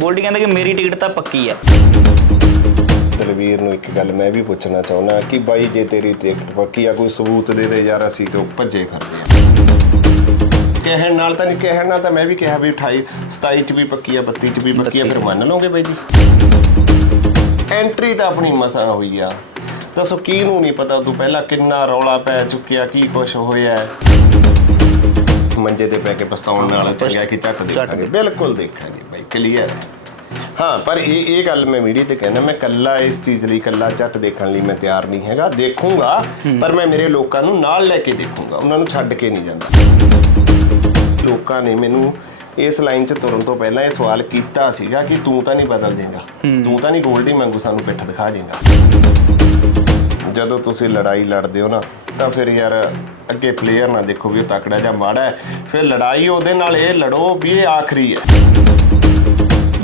ਗੋਲਡੀ ਕਹਿੰਦਾ ਕਿ ਮੇਰੀ ਟਿਕਟ ਤਾਂ ਪੱਕੀ ਹੈ ਦਲਵੀਰ ਨੂੰ ਇੱਕ ਗੱਲ ਮੈਂ ਵੀ ਪੁੱਛਣਾ ਚਾਹੁੰਦਾ ਕਿ ਬਾਈ ਜੇ ਤੇਰੀ ਟਿਕਟ ਪੱਕੀ ਆ ਕੋਈ ਸਬੂਤ ਦੇ ਦੇ ਯਾਰ ਅਸੀਂ ਕਿਉਂ ਭੱਜੇ ਫਿਰਦੇ ਆ। ਕਹਿਣ ਨਾਲ ਤਾਂ ਨਹੀਂ ਕਹਿਣ ਨਾਲ ਤਾਂ ਮੈਂ ਵੀ ਕਿਹਾ ਵੀ 28 27 ਚ ਵੀ ਪੱਕੀ ਆ 32 ਚ ਵੀ ਪੱਕੀ ਆ ਫਿਰ ਮੰਨ ਲਓਗੇ ਬਾਈ ਜੀ? ਐਂਟਰੀ ਤਾਂ ਆਪਣੀ ਮਸਾਂ ਹੋਈ ਆ। ਦੱਸੋ ਕਿਹਨੂੰ ਨਹੀਂ ਪਤਾ ਤੂੰ ਪਹਿਲਾਂ ਕਿੰਨਾ ਰੌਲਾ ਪੈ ਚੁੱਕਿਆ ਕੀ ਕੁਛ ਹੋਇਆ। ਮੰਜੇ ਤੇ ਪੈ ਕੇ ਪਛਤਾਉਣ ਨਾਲ ਚੰਗਾ ਕਿ ਝੱਟ ਦੇਖਾਂਗੇ। ਬਿਲਕੁਲ ਦੇਖਾਂਗੇ। ਕਲੀਅਰ ਹੈ। ਹਾਂ ਪਰ ਇਹ ਇਹ ਗੱਲ ਮੈਂ ਮੀਡੀਆ ਤੇ ਕਹਿੰਦਾ ਮੈਂ ਕੱਲਾ ਇਸ ਚੀਜ਼ ਲਈ ਕੱਲਾ ਝੱਟ ਦੇਖਣ ਲਈ ਮੈਂ ਤਿਆਰ ਨਹੀਂ ਹੈਗਾ। ਦੇਖੂੰਗਾ ਪਰ ਮੈਂ ਮੇਰੇ ਲੋਕਾਂ ਨੂੰ ਨਾਲ ਲੈ ਕੇ ਦੇਖੂੰਗਾ। ਉਹਨਾਂ ਨੂੰ ਛੱਡ ਕੇ ਨਹੀਂ ਜਾਂਦਾ। ਲੋਕਾਂ ਨੇ ਮੈਨੂੰ ਇਸ ਲਾਈਨ 'ਚ ਤੁਰਨ ਤੋਂ ਪਹਿਲਾਂ ਇਹ ਸਵਾਲ ਕੀਤਾ ਸੀਗਾ ਕਿ ਤੂੰ ਤਾਂ ਨਹੀਂ ਬਦਲ ਦੇਗਾ। ਤੂੰ ਤਾਂ ਨਹੀਂ ਗੋਲਡੀ ਵਾਂਗੂ ਸਾਨੂੰ ਪਿੱਠ ਦਿਖਾ ਦੇਗਾ। ਜਦੋਂ ਤੁਸੀਂ ਲੜਾਈ ਲੜਦੇ ਹੋ ਨਾ ਤਾਂ ਫਿਰ ਯਾਰ ਅੱਗੇ ਪਲੇਅਰ ਨਾ ਦੇਖੋ ਵੀ ਉਹ ਤਕੜਾ ਜਾਂ ਮਾੜਾ ਹੈ। ਫਿਰ ਲੜਾਈ ਉਹਦੇ ਨਾਲ ਇਹ ਲੜੋ ਵੀ ਇਹ ਆਖਰੀ ਹੈ।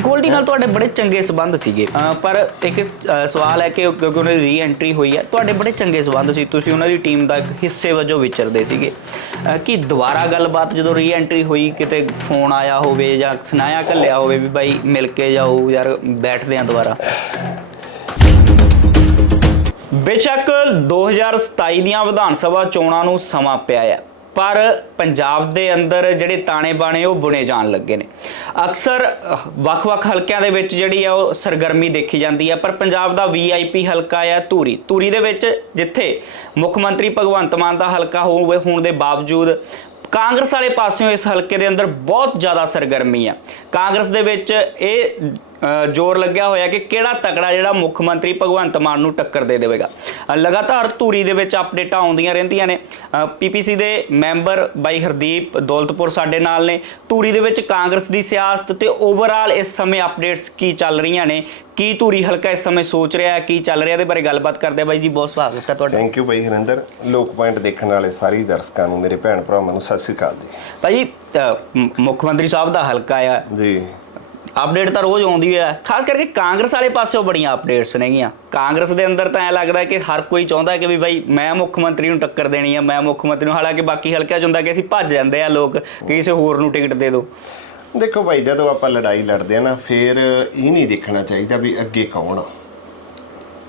ਗੋਲਡੀ ਨਾਲ ਤੁਹਾਡੇ ਬੜੇ ਚੰਗੇ ਸਬੰਧ ਸੀਗੇ। ਪਰ ਇੱਕ ਸਵਾਲ ਹੈ ਕਿ ਕਿਉਂਕਿ ਉਹਨਾਂ ਦੀ ਰੀਐਂਟਰੀ ਹੋਈ ਹੈ, ਤੁਹਾਡੇ ਬੜੇ ਚੰਗੇ ਸਬੰਧ ਸੀ, ਤੁਸੀਂ ਉਹਨਾਂ ਦੀ ਟੀਮ ਦਾ ਇੱਕ ਹਿੱਸੇ ਵਜੋਂ ਵਿਚਰਦੇ ਸੀਗੇ। ਕਿ ਦੁਬਾਰਾ ਗੱਲਬਾਤ ਜਦੋਂ ਰੀਐਂਟਰੀ ਹੋਈ, ਕਿਤੇ ਫੋਨ ਆਇਆ ਹੋਵੇ ਜਾਂ ਸੁਨਾਇਆ ਘੱਲਿਆ ਹੋਵੇ ਵੀ ਬਾਈ ਮਿਲ ਕੇ ਜਾਓ ਯਾਰ, ਬੈਠਦੇ ਆ ਦੁਬਾਰਾ? ਬੇਸ਼ੱਕ 2027 ਦੀਆਂ ਵਿਧਾਨ ਸਭਾ ਚੋਣਾਂ ਨੂੰ ਸਮਾਂ ਪਿਆ ਹੈ। ਪਰ ਪੰਜਾਬ ਦੇ ਅੰਦਰ ਜਿਹੜੇ ਤਾਣੇ ਬਾਣੇ ਉਹ ਬੁਣੇ ਜਾਣ ਲੱਗੇ ਨੇ। ਅਕਸਰ ਵੱਖ-ਵੱਖ ਹਲਕਿਆਂ ਦੇ ਵਿੱਚ ਜਿਹੜੀ ਆ ਉਹ ਸਰਗਰਮੀ ਦੇਖੀ ਜਾਂਦੀ ਹੈ ਪਰ ਪੰਜਾਬ ਦਾ ਵੀਆਈਪੀ ਹਲਕਾ ਆ ਧੂਰੀ। ਧੂਰੀ ਦੇ ਵਿੱਚ ਜਿੱਥੇ ਮੁੱਖ ਮੰਤਰੀ ਭਗਵੰਤ ਮਾਨ ਦਾ ਹਲਕਾ ਹੋਵੇ ਹੋਣ ਦੇ ਬਾਵਜੂਦ ਕਾਂਗਰਸ ਵਾਲੇ ਪਾਸਿਓਂ ਇਸ ਹਲਕੇ ਦੇ ਅੰਦਰ ਬਹੁਤ ਜ਼ਿਆਦਾ ਸਰਗਰਮੀ ਆ। ਕਾਂਗਰਸ ਦੇ ਵਿੱਚ ਇਹ ਜ਼ੋਰ ਲੱਗਿਆ ਹੋਇਆ ਕਿ ਕਿਹੜਾ ਤਕੜਾ ਜਿਹੜਾ ਮੁੱਖ ਮੰਤਰੀ ਭਗਵੰਤ ਮਾਨ ਨੂੰ ਟੱਕਰ ਦੇ ਦੇਵੇਗਾ। ਲਗਾਤਾਰ ਧੂਰੀ ਦੇ ਵਿੱਚ ਅਪਡੇਟਾਂ ਆਉਂਦੀਆਂ ਰਹਿੰਦੀਆਂ ਨੇ। ਪੀਪੀਸੀ ਦੇ ਮੈਂਬਰ ਬਾਈ ਹਰਦੀਪ ਦੌਲਤਪੁਰ ਸਾਡੇ ਨਾਲ ਨੇ। ਧੂਰੀ ਦੇ ਵਿੱਚ ਕਾਂਗਰਸ ਦੀ ਸਿਆਸਤ ਤੇ ਓਵਰਆਲ ਇਸ ਸਮੇਂ ਅਪਡੇਟਸ ਕੀ ਚੱਲ ਰਹੀਆਂ ਨੇ? ਕੀ ਧੂਰੀ ਹਲਕਾ ਇਸ ਸਮੇਂ ਸੋਚ ਰਿਹਾ ਹੈ? ਕੀ ਚੱਲ ਰਿਹਾ? ਇਹਦੇ ਬਾਰੇ ਗੱਲਬਾਤ ਕਰਦੇ ਆ ਬਾਈ ਜੀ ਬਹੁਤ ਸਵਾਗਤ ਹੈ ਤੁਹਾਡਾ। ਥੈਂਕ ਯੂ ਬਾਈ ਹਰਿੰਦਰ। ਲੋਕ ਪੁਆਇੰਟ ਦੇਖਣ ਵਾਲੇ ਸਾਰੇ ਦਰਸ਼ਕਾਂ ਨੂੰ ਮੇਰੇ ਭੈਣ ਭਰਾਵਾਂ ਨੂੰ ਸਤਿ ਸ੍ਰੀ ਅਕਾਲ ਜੀ। ਭਾਈ ਮੁੱਖ ਮੰਤਰੀ ਸਾਹਿਬ ਦਾ ਹਲਕਾ ਆ। ਜੀ। ਅਪਡੇਟ ਤਾਂ ਰੋਜ਼ ਆਉਂਦੀ ਹੈ ਖਾਸ ਕਰਕੇ ਕਾਂਗਰਸ ਵਾਲੇ ਪਾਸਿਓਂ ਬੜੀਆਂ ਅਪਡੇਟਸ ਨੇਗੀਆਂ ਕਾਂਗਰਸ ਦੇ ਅੰਦਰ ਤਾਂ ਐ ਲੱਗਦਾ ਕਿ ਹਰ ਕੋਈ ਚਾਹੁੰਦਾ ਕਿ ਵੀ ਭਾਈ ਮੈਂ ਮੁੱਖ ਮੰਤਰੀ ਨੂੰ ਟੱਕਰ ਦੇਣੀ ਹੈ ਮੈਂ ਮੁੱਖ ਮੰਤਰੀ ਨੂੰ, ਹਾਲਾਂਕਿ ਬਾਕੀ ਹਲਕਿਆਂ 'ਚ ਹੁੰਦਾ ਕਿ ਅਸੀਂ ਭੱਜ ਜਾਂਦੇ ਆ ਲੋਕ, ਕਿ ਕਿਸੇ ਹੋਰ ਨੂੰ ਟਿਕਟ ਦੇ ਦਿਓ। ਦੇਖੋ ਭਾਈ, ਜਦੋਂ ਆਪਾਂ ਲੜਾਈ ਲੜਦੇ ਆ ਨਾ, ਫਿਰ ਇਹ ਨਹੀਂ ਦੇਖਣਾ ਚਾਹੀਦਾ ਵੀ ਅੱਗੇ ਕੌਣ ਆ।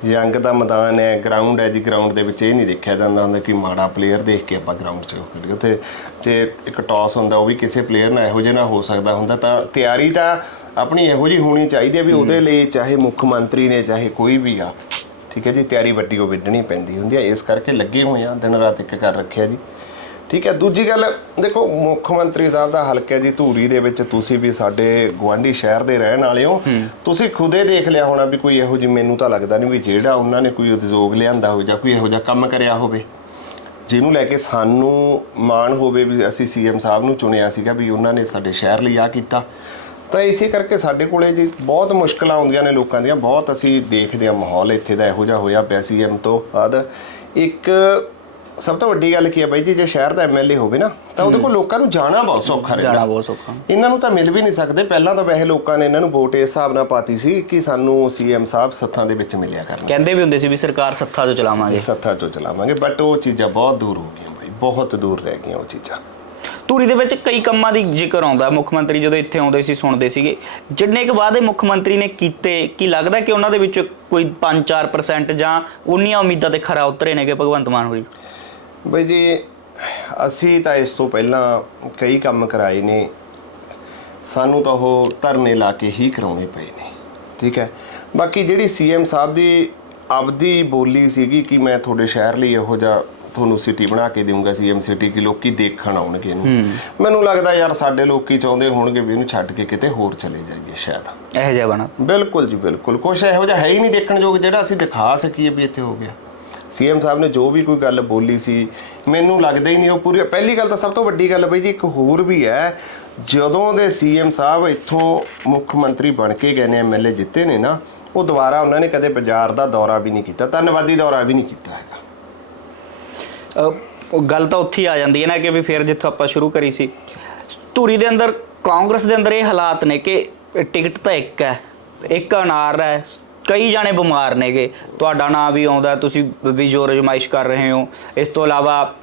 ਜੰਗ ਦਾ ਮੈਦਾਨ ਹੈ ਗਰਾਊਂਡ ਹੈ, ਜੀ ਗਰਾਊਂਡ ਦੇ ਵਿੱਚ ਇਹ ਨਹੀਂ ਦੇਖਿਆ ਜਾਂਦਾ ਹੁੰਦਾ ਕਿ ਮਾੜਾ ਪਲੇਅਰ ਦੇਖ ਕੇ ਆਪਾਂ ਗਰਾਊਂਡ 'ਚ ਕਰੀਏ ਉੱਥੇ ਜੇ ਇੱਕ ਟਾਸ ਹੁੰਦਾ, ਉਹ ਵੀ ਕਿਸੇ ਪਲੇਅਰ ਨਾਲ ਇਹੋ ਜਿਹਾ ਨਾ ਹੋ ਸਕਦਾ ਹੁੰਦਾ, ਤਾਂ ਤਿਆਰੀ ਤਾਂ ਆਪਣੀ ਇਹੋ ਜਿਹੀ ਹੋਣੀ ਚਾਹੀਦੀ ਹੈ ਵੀ ਉਹਦੇ ਲਈ ਚਾਹੇ ਮੁੱਖ ਮੰਤਰੀ ਨੇ ਚਾਹੇ ਕੋਈ ਵੀ ਆ ਠੀਕ ਹੈ ਜੀ ਤਿਆਰੀ ਵੱਡੀ ਉਹ ਵਿੱਢਣੀ ਪੈਂਦੀ ਹੁੰਦੀ ਹੈ। ਇਸ ਕਰਕੇ ਲੱਗੇ ਹੋਏ ਆ ਦਿਨ ਰਾਤ ਇੱਕ ਕਰ ਰੱਖਿਆ ਜੀ। ਠੀਕ ਹੈ ਦੂਜੀ ਗੱਲ ਦੇਖੋ ਮੁੱਖ ਮੰਤਰੀ ਸਾਹਿਬ ਦਾ ਹਲਕਾ ਜੀ ਧੂਰੀ ਦੇ ਵਿੱਚ ਤੁਸੀਂ ਵੀ ਸਾਡੇ ਗਵਾਂਢੀ ਸ਼ਹਿਰ ਦੇ ਰਹਿਣ ਵਾਲੇ ਹੋ। ਤੁਸੀਂ ਖੁਦੇ ਦੇਖ ਲਿਆ ਹੋਣਾ ਵੀ ਕੋਈ ਇਹੋ ਜਿਹੀ ਮੈਨੂੰ ਤਾਂ ਲੱਗਦਾ ਨਹੀਂ ਵੀ ਜਿਹੜਾ ਉਹਨਾਂ ਨੇ ਕੋਈ ਉਦਯੋਗ ਲਿਆਂਦਾ ਹੋਵੇ ਜਾਂ ਕੋਈ ਇਹੋ ਜਿਹਾ ਕੰਮ ਕਰਿਆ ਹੋਵੇ ਜਿਹਨੂੰ ਲੈ ਕੇ ਸਾਨੂੰ ਮਾਣ ਹੋਵੇ ਵੀ ਅਸੀਂ ਸੀਐਮ ਸਾਹਿਬ ਨੂੰ ਚੁਣਿਆ ਸੀਗਾ ਵੀ ਉਹਨਾਂ ਨੇ ਸਾਡੇ ਸ਼ਹਿਰ ਲਈ ਆ ਕੀਤਾ। ਤਾਂ ਇਸੇ ਕਰਕੇ ਸਾਡੇ ਕੋਲੇ ਜੀ ਬਹੁਤ ਮੁਸ਼ਕਲਾਂ ਆਉਂਦੀਆਂ ਨੇ ਲੋਕਾਂ ਦੀਆਂ। ਬਹੁਤ ਅਸੀਂ ਦੇਖਦੇ ਹਾਂ ਮਾਹੌਲ ਇੱਥੇ ਦਾ ਇਹੋ ਜਿਹਾ ਹੋਇਆ ਪਿਆ ਸੀਐਮ ਤੋਂ ਬਾਅਦ। ਇੱਕ ਸਭ ਤੋਂ ਵੱਡੀ ਗੱਲ ਕੀ ਹੈ ਬਾਈ ਜੀ ਜੇ ਸ਼ਹਿਰ ਦਾ ਐਮਐਲਏ ਹੋਵੇ ਨਾ ਤਾਂ ਉਹਦੇ ਕੋਲ ਲੋਕਾਂ ਨੂੰ ਜਾਣਾ ਬਹੁਤ ਸੌਖਾ ਰਹਿੰਦਾ। ਜਾਣਾ ਬਹੁਤ ਸੌਖਾ। ਇਹਨਾਂ ਨੂੰ ਤਾਂ ਮਿਲ ਵੀ ਨਹੀਂ ਸਕਦੇ। ਪਹਿਲਾਂ ਤਾਂ ਵੈਸੇ ਲੋਕਾਂ ਨੇ ਇਹਨਾਂ ਨੂੰ ਵੋਟ ਇਸ ਹਿਸਾਬ ਨਾਲ ਪਾਤੀ ਸੀ ਕਿ ਸਾਨੂੰ ਸੀਐਮ ਸਾਹਿਬ ਸੱਥਾਂ ਦੇ ਵਿੱਚ ਮਿਲਿਆ ਕਰਨਾ ਕਹਿੰਦੇ ਵੀ ਹੁੰਦੇ ਸੀ ਵੀ ਸਰਕਾਰ ਸੱਥਾ ਤੋਂ ਚਲਾਵਾਂਗੇ। ਸੱਥਾਂ ਤੋਂ ਚਲਾਵਾਂਗੇ ਬਟ ਉਹ ਚੀਜ਼ਾਂ ਬਹੁਤ ਦੂਰ ਹੋ ਗਈਆਂ ਬਾਈ ਬਹੁਤ ਦੂਰ ਰਹਿ ਗਈਆਂ ਉਹ ਚੀਜ਼ਾਂ। ਧੂਰੀ ਦੇ ਵਿੱਚ ਕਈ ਕੰਮਾਂ ਦੀ ਜ਼ਿਕਰ ਆਉਂਦਾ। ਮੁੱਖ ਮੰਤਰੀ ਜਦੋਂ ਇੱਥੇ ਆਉਂਦੇ ਸੀ, ਸੁਣਦੇ ਸੀਗੇ। ਜਿੰਨੇ ਕੁ ਵਾਅਦੇ ਮੁੱਖ ਮੰਤਰੀ ਨੇ ਕੀਤੇ, ਕੀ ਲੱਗਦਾ ਕਿ ਉਹਨਾਂ ਦੇ ਵਿੱਚ ਕੋਈ 5-4% ਜਾਂ ਉਨੀਆਂ ਉਮੀਦਾਂ ਤੇ ਖਰਾ ਉਤਰੇ ਨੇਗੇ ਭਗਵੰਤ ਮਾਨ ਹੋਰੀ? ਬਈ ਜੀ, ਅਸੀਂ ਤਾਂ ਇਸ ਤੋਂ ਪਹਿਲਾਂ ਕਈ ਕੰਮ ਕਰਾਏ ਨੇ। ਸਾਨੂੰ ਤਾਂ ਉਹ ਧਰਨੇ ਲਾ ਕੇ ਹੀ ਕਰਾਉਣੇ ਪਏ ਨੇ। ਠੀਕ ਹੈ? ਬਾਕੀ ਜਿਹੜੀ ਸੀਐਮ ਸਾਹਿਬ ਦੀ ਆਪਦੀ ਬੋਲੀ ਸੀਗੀ ਕਿ ਮੈਂ ਤੁਹਾਡੇ ਸ਼ਹਿਰ ਲਈ ਇਹੋ ਜਿਹਾ ਤੁਹਾਨੂੰ ਸਿਟੀ ਬਣਾ ਕੇ ਦੇਵਾਂਗਾ ਸੀਐਮ ਸਿਟੀ ਕਿ ਲੋਕੀ ਦੇਖਣ ਆਉਣਗੇ ਇਹਨੂੰ। ਮੈਨੂੰ ਲੱਗਦਾ ਯਾਰ ਸਾਡੇ ਲੋਕੀ ਚਾਹੁੰਦੇ ਹੋਣਗੇ ਵੀ ਇਹਨੂੰ ਛੱਡ ਕੇ ਕਿਤੇ ਹੋਰ ਚਲੇ ਜਾਈਏ ਸ਼ਾਇਦ। ਇਹੋ ਜਿਹਾ ਬਣਾ। ਬਿਲਕੁਲ ਜੀ ਬਿਲਕੁਲ। ਕੁਛ ਇਹੋ ਜਿਹਾ ਹੈ ਹੀ ਨਹੀਂ ਦੇਖਣ ਯੋਗ ਜਿਹੜਾ ਅਸੀਂ ਦਿਖਾ ਸਕੀਏ ਵੀ ਇੱਥੇ ਹੋ ਗਿਆ। ਸੀਐਮ ਸਾਹਿਬ ਨੇ ਜੋ ਵੀ ਕੋਈ ਗੱਲ ਬੋਲੀ ਸੀ ਮੈਨੂੰ ਲੱਗਦਾ ਹੀ ਨਹੀਂ ਉਹ ਪੂਰੀ ਪਹਿਲੀ ਗੱਲ ਤਾਂ ਸਭ ਤੋਂ ਵੱਡੀ ਗੱਲ ਬਈ ਜੀ ਇੱਕ ਹੋਰ ਵੀ ਹੈ ਜਦੋਂ ਦੇ ਸੀਐਮ ਸਾਹਿਬ ਇੱਥੋਂ ਮੁੱਖ ਮੰਤਰੀ ਬਣ ਕੇ ਗਏ ਨੇ ਐਮਐਲਏ ਜਿੱਤੇ ਨੇ ਨਾ ਉਹ ਦੁਬਾਰਾ ਉਹਨਾਂ ਨੇ ਕਦੇ ਬਾਜ਼ਾਰ ਦਾ ਦੌਰਾ ਵੀ ਨਹੀਂ ਕੀਤਾ ਧੰਨਵਾਦੀ ਦੌਰਾ ਵੀ ਨਹੀਂ ਕੀਤਾ ਹੈਗਾ। ਉਹ ਗੱਲ ਤਾਂ ਉੱਥੇ ਆ ਜਾਂਦੀ ਹੈ ਨਾ ਕਿ ਵੀ ਫਿਰ ਜਿੱਥੋਂ ਆਪਾਂ ਸ਼ੁਰੂ ਕਰੀ ਸੀ। ਧੂਰੀ ਦੇ ਅੰਦਰ ਕਾਂਗਰਸ ਦੇ ਅੰਦਰ ਇਹ ਹਾਲਾਤ ਨੇ ਕਿ ਟਿਕਟ ਤਾਂ ਇੱਕ ਹੈ ਇੱਕ ਅਨਾਰ ਹੈ ਕਈ ਜਾਣੇ ਬਿਮਾਰ ਨੇਗੇ। ਤੁਹਾਡਾ ਨਾਂ ਵੀ ਆਉਂਦਾ ਤੁਸੀਂ ਵੀ ਜ਼ੋਰ ਅਜਮਾਇਸ਼ ਕਰ ਰਹੇ ਹੋ। ਇਸ ਤੋਂ ਇਲਾਵਾ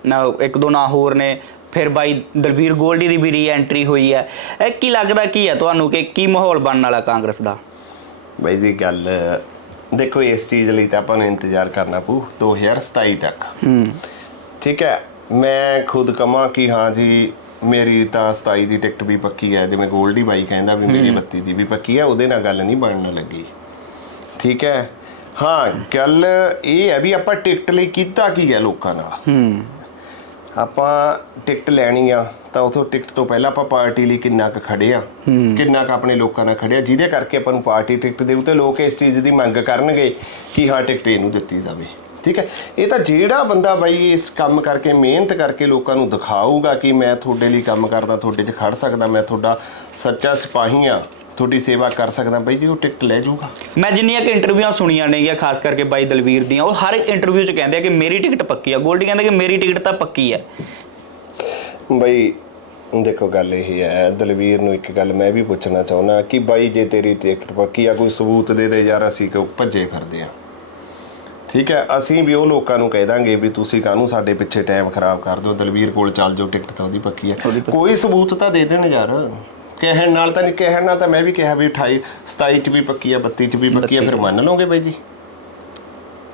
ਇੱਕ ਦੋ ਨਾਂ ਹੋਰ ਨੇ। ਫਿਰ ਬਾਈ ਦਲਬੀਰ ਗੋਲਡੀ ਦੀ ਵੀ ਰੀ-ਐਂਟਰੀ ਹੋਈ ਹੈ। ਇਹ ਕੀ ਲੱਗਦਾ ਕੀ ਹੈ ਤੁਹਾਨੂੰ ਕਿ ਕੀ ਮਾਹੌਲ ਬਣਨ ਵਾਲਾ ਕਾਂਗਰਸ ਦਾ? ਬਾਈ ਜੀ ਗੱਲ ਦੇਖੋ ਇਸ ਚੀਜ਼ ਲਈ ਤਾਂ ਆਪਾਂ ਨੂੰ ਇੰਤਜ਼ਾਰ ਕਰਨਾ ਪਊ 2027 ਤੱਕ। ਹੂੰ। ਠੀਕ ਹੈ ਮੈਂ ਖੁਦ ਕਹਾਂ ਕਿ ਹਾਂ ਜੀ ਮੇਰੀ ਤਾਂ 27 ਦੀ ਟਿਕਟ ਵੀ ਪੱਕੀ ਹੈ ਜਿਵੇਂ ਗੋਲਡੀ ਬਾਈ ਕਹਿੰਦਾ ਵੀ ਮੇਰੀ 32 ਦੀ ਵੀ ਪੱਕੀ ਹੈ ਉਹਦੇ ਨਾਲ ਗੱਲ ਨਹੀਂ ਬਣਨ ਲੱਗੀ। ਠੀਕ ਹੈ ਹਾਂ ਗੱਲ ਇਹ ਹੈ ਵੀ ਆਪਾਂ ਟਿਕਟ ਲਈ ਕੀਤਾ ਕੀ ਹੈ ਲੋਕਾਂ ਨਾਲ? ਹੂੰ। ਆਪਾਂ ਟਿਕਟ ਲੈਣੀ ਆ ਤਾਂ ਉਥੋਂ ਟਿਕਟ ਤੋਂ ਪਹਿਲਾਂ ਆਪਾਂ ਪਾਰਟੀ ਲਈ ਕਿੰਨਾ ਕੁ ਖੜੇ ਆ ਕਿੰਨਾ ਕੁ ਆਪਣੇ ਲੋਕਾਂ ਨਾਲ ਖੜੇ ਆ ਜਿਹਦੇ ਕਰਕੇ ਆਪਾਂ ਨੂੰ ਪਾਰਟੀ ਟਿਕਟ ਦੇ ਉੱਤੇ ਲੋਕ ਇਸ ਚੀਜ਼ ਦੀ ਮੰਗ ਕਰਨਗੇ ਕਿ ਹਾਂ ਟਿਕਟ ਇਹਨੂੰ ਦਿੱਤੀ ਜਾਵੇ। ਠੀਕ ਹੈ? ਇਹ ਤਾਂ ਜਿਹੜਾ ਬੰਦਾ ਬਾਈ ਇਸ ਕੰਮ ਕਰਕੇ ਮਿਹਨਤ ਕਰਕੇ ਲੋਕਾਂ ਨੂੰ ਦਿਖਾਊਗਾ ਕਿ ਮੈਂ ਤੁਹਾਡੇ ਲਈ ਕੰਮ ਕਰਦਾ ਤੁਹਾਡੇ 'ਚ ਖੜ ਸਕਦਾ ਮੈਂ ਤੁਹਾਡਾ ਸੱਚਾ ਸਿਪਾਹੀ ਆ ਤੁਹਾਡੀ ਸੇਵਾ ਕਰ ਸਕਦਾ ਬਾਈ ਜੀ ਉਹ ਟਿਕਟ ਲੈ ਜਾਊਗਾ। ਮੈਂ ਜਿੰਨੀਆਂ ਕਿ ਇੰਟਰਵਿਊਆਂ ਸੁਣੀਆਂ ਨੇਗੀਆਂ ਖਾਸ ਕਰਕੇ ਬਾਈ ਦਲਵੀਰ ਦੀਆਂ ਉਹ ਹਰ ਇੰਟਰਵਿਊ 'ਚ ਕਹਿੰਦੇ ਆ ਕਿ ਮੇਰੀ ਟਿਕਟ ਪੱਕੀ ਆ। ਗੋਲਡੀ ਕਹਿੰਦਾ ਕਿ ਮੇਰੀ ਟਿਕਟ ਤਾਂ ਪੱਕੀ ਹੈ ਬਈ ਦੇਖੋ ਗੱਲ ਇਹ ਹੈ ਦਲਵੀਰ ਨੂੰ ਇੱਕ ਗੱਲ ਮੈਂ ਵੀ ਪੁੱਛਣਾ ਚਾਹੁੰਦਾ ਕਿ ਬਾਈ ਜੇ ਤੇਰੀ ਟਿਕਟ ਪੱਕੀ ਆ ਕੋਈ ਸਬੂਤ ਦੇ ਦੇ ਯਾਰ ਅਸੀਂ ਕਿਉਂ ਭੱਜੇ ਫਿਰਦੇ ਆ? ਠੀਕ ਹੈ ਅਸੀਂ ਵੀ ਉਹ ਲੋਕਾਂ ਨੂੰ ਕਹਿ ਦਾਂਗੇ ਵੀ ਤੁਸੀਂ ਕਾਹਨੂੰ ਸਾਡੇ ਪਿੱਛੇ ਟਾਈਮ ਖਰਾਬ ਕਰ ਦਿਓ ਦਲਵੀਰ ਕੋਲ ਚੱਲ ਜਾਓ ਟਿਕਟ ਤਾਂ ਉਹਦੀ ਪੱਕੀ ਹੈ। ਕੋਈ ਸਬੂਤ ਤਾਂ ਦੇ ਦੇਣ ਯਾਰ। ਕਹਿਣ ਨਾਲ ਤਾਂ ਨਹੀਂ ਕਹਿਣ ਨਾਲ ਤਾਂ ਮੈਂ ਵੀ ਕਿਹਾ ਵੀ 28 27 ਚ ਵੀ ਪੱਕੀ ਆ 32 ਚ ਵੀ ਪੱਕੀ ਆ ਫਿਰ ਮੰਨ ਲਓਗੇ ਬਾਈ ਜੀ।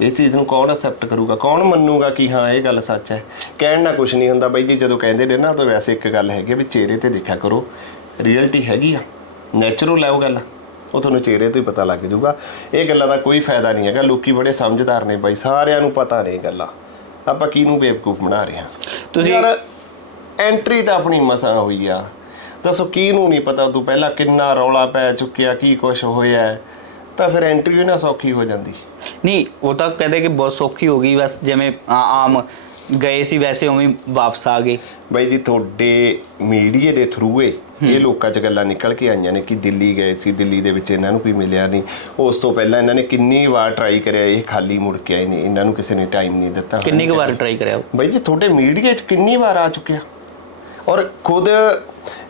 ਇਹ ਚੀਜ਼ ਨੂੰ ਕੌਣ ਅਸੈਪਟ ਕਰੂਗਾ? ਕੌਣ ਮੰਨੂਗਾ ਕਿ ਹਾਂ ਇਹ ਗੱਲ ਸੱਚ ਹੈ? ਕਹਿਣ ਨਾਲ ਕੁਝ ਨਹੀਂ ਹੁੰਦਾ ਬਾਈ ਜੀ ਜਦੋਂ ਕਹਿੰਦੇ ਨੇ ਨਾ ਤਾਂ ਵੈਸੇ ਇੱਕ ਗੱਲ ਹੈਗੀ ਵੀ ਚਿਹਰੇ ਤੇ ਦੇਖਿਆ ਕਰੋ ਰਿਐਲਿਟੀ ਹੈਗੀ ਆ। ਨੈਚੁਰਲ ਹੈ ਉਹ ਗੱਲ। ਉਹ ਤੁਹਾਨੂੰ ਚਿਹਰੇ ਤੋਂ ਹੀ ਪਤਾ ਲੱਗ ਜਾਊਗਾ। ਇਹ ਗੱਲਾਂ ਦਾ ਕੋਈ ਫਾਇਦਾ ਨਹੀਂ ਹੈਗਾ। ਲੋਕੀ ਬੜੇ ਸਮਝਦਾਰ ਨੇ ਬਾਈ ਸਾਰਿਆਂ ਨੂੰ ਪਤਾ ਨੇ ਗੱਲਾਂ। ਆਪਾਂ ਕਿਹਨੂੰ ਬੇਵਕੂਫ ਬਣਾ ਰਹੇ ਹਾਂ? ਤੁਸੀਂ- ਯਾਰ ਐਂਟਰੀ ਤਾਂ ਆਪਣੀ ਮਸਾਂ ਹੋਈ ਆ। ਦੱਸੋ ਕਿਹਨੂੰ ਨਹੀਂ ਪਤਾ ਤੂੰ ਪਹਿਲਾਂ ਕਿੰਨਾ ਰੌਲਾ ਪੈ ਚੁੱਕਿਆ ਕੀ ਕੁਛ ਹੋਇਆ ਤਾਂ ਫਿਰ ਐਂਟਰੀ ਵੀ ਨਾ ਸੌਖੀ ਹੋ ਜਾਂਦੀ। ਨਹੀਂ ਉਹ ਤਾਂ ਕਹਿੰਦੇ ਕਿ ਬਹੁਤ ਸੌਖੀ ਹੋ ਗਈ ਬਸ ਜਿਵੇਂ ਆਮ ਗਏ ਸੀ ਵੈਸੇ ਉਵੇਂ ਹੀ ਵਾਪਸ ਆ ਗਏ। ਬਾਈ ਜੀ ਤੁਹਾਡੇ ਮੀਡੀਆ ਦੇ ਥਰੂ ਇਹ ਲੋਕਾਂ 'ਚ ਗੱਲਾਂ ਨਿਕਲ ਕੇ ਆਈਆਂ ਨੇ ਕਿ ਦਿੱਲੀ ਗਏ ਸੀ ਦਿੱਲੀ ਦੇ ਵਿੱਚ ਇਹਨਾਂ ਨੂੰ ਕੋਈ ਮਿਲਿਆ ਨਹੀਂ। ਉਸ ਤੋਂ ਪਹਿਲਾਂ ਇਹਨਾਂ ਨੇ ਕਿੰਨੀ ਵਾਰ ਟਰਾਈ ਕਰਿਆ ਇਹ ਖਾਲੀ ਮੁੜ ਕੇ ਆਏ ਨੇ ਇਹਨਾਂ ਨੂੰ ਕਿਸੇ ਨੇ ਟਾਈਮ ਨਹੀਂ ਦਿੱਤਾ। ਕਿੰਨੀ ਕੁ ਵਾਰ ਟਰਾਈ ਕਰਿਆ? ਬਾਈ ਜੀ ਤੁਹਾਡੇ ਮੀਡੀਆ 'ਚ ਕਿੰਨੀ ਵਾਰ ਆ ਚੁੱਕਿਆ? ਔਰ ਖੁਦ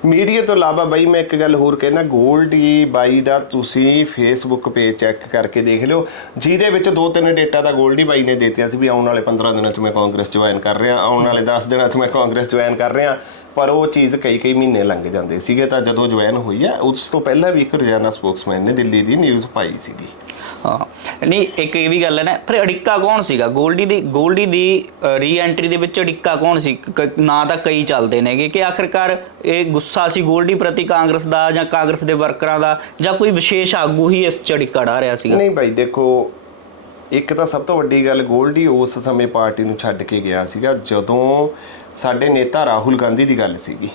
ਮੀਡੀਆ ਤੋਂ ਇਲਾਵਾ ਬਾਈ, ਮੈਂ ਇੱਕ ਗੱਲ ਹੋਰ ਕਹਿਣਾ ਗੋਲਡੀ ਬਾਈ ਦਾ ਤੁਸੀਂ ਫੇਸਬੁੱਕ ਪੇਜ ਚੈੱਕ ਕਰਕੇ ਦੇਖ ਲਿਓ, ਜਿਹਦੇ ਵਿੱਚ ਦੋ ਤਿੰਨ ਡੇਟਾ ਦਾ ਗੋਲਡੀ ਬਾਈ ਨੇ ਦਿੱਤਿਆ ਸੀ ਵੀ ਆਉਣ ਵਾਲੇ 15 ਦਿਨਾਂ 'ਚ ਮੈਂ ਕਾਂਗਰਸ ਜੁਆਇਨ ਕਰ ਰਿਹਾ, ਆਉਣ ਵਾਲੇ 10 ਦਿਨਾਂ 'ਚ ਮੈਂ ਕਾਂਗਰਸ ਜੁਆਇਨ ਕਰ ਰਿਹਾ, ਪਰ ਉਹ ਚੀਜ਼ ਕਈ ਕਈ ਮਹੀਨੇ ਲੰਘ ਜਾਂਦੇ ਸੀਗੇ, ਤਾਂ ਜਦੋਂ ਜੁਆਇਨ ਹੋਈ ਆ ਉਸ ਤੋਂ ਪਹਿਲਾਂ ਵੀ ਇੱਕ ਰੋਜ਼ਾਨਾ ਸਪੋਕਸਮੈਨ ਨੇ ਦਿੱਲੀ ਦੀ ਨਿਊਜ਼ ਪਾਈ ਸੀਗੀ। ਹਾਂ। ਨਹੀਂ, ਇੱਕ ਇਹ ਵੀ ਗੱਲ ਹੈ ਨਾ, ਫਿਰ ਅੜਿੱਕਾ ਕੌਣ ਸੀਗਾ? ਗੋਲਡੀ ਦੀ ਗੋਲਡੀ ਦੀ ਰੀ-ਐਂਟਰੀ ਦੇ ਵਿੱਚ ਅੜਿੱਕਾ ਕੌਣ ਸੀ? ਕ- ਨਾਂ ਤਾਂ ਕਈ ਚੱਲਦੇ ਨੇਗੇ ਕਿ ਆਖਿਰਕਾਰ ਇਹ ਗੁੱਸਾ ਸੀ ਗੋਲਡੀ ਪ੍ਰਤੀ ਕਾਂਗਰਸ ਦਾ ਜਾਂ ਕਾਂਗਰਸ ਦੇ ਵਰਕਰਾਂ ਦਾ ਜਾਂ ਕੋਈ ਵਿਸ਼ੇਸ਼ ਆਗੂ ਹੀ ਇਸ ਚ ਅੜਿੱਕਾ ਡਾ ਰਿਹਾ ਸੀਗਾ? ਨਹੀਂ ਭਾਈ, ਦੇਖੋ, ਇੱਕ ਤਾਂ ਸਭ ਤੋਂ ਵੱਡੀ ਗੱਲ ਗੋਲਡੀ ਉਸ ਸਮੇਂ ਪਾਰਟੀ ਨੂੰ ਛੱਡ ਕੇ ਗਿਆ ਸੀਗਾ ਜਦੋਂ ਸਾਡੇ ਨੇਤਾ ਰਾਹੁਲ ਗਾਂਧੀ ਦੀ ਗੱਲ ਸੀਗੀ।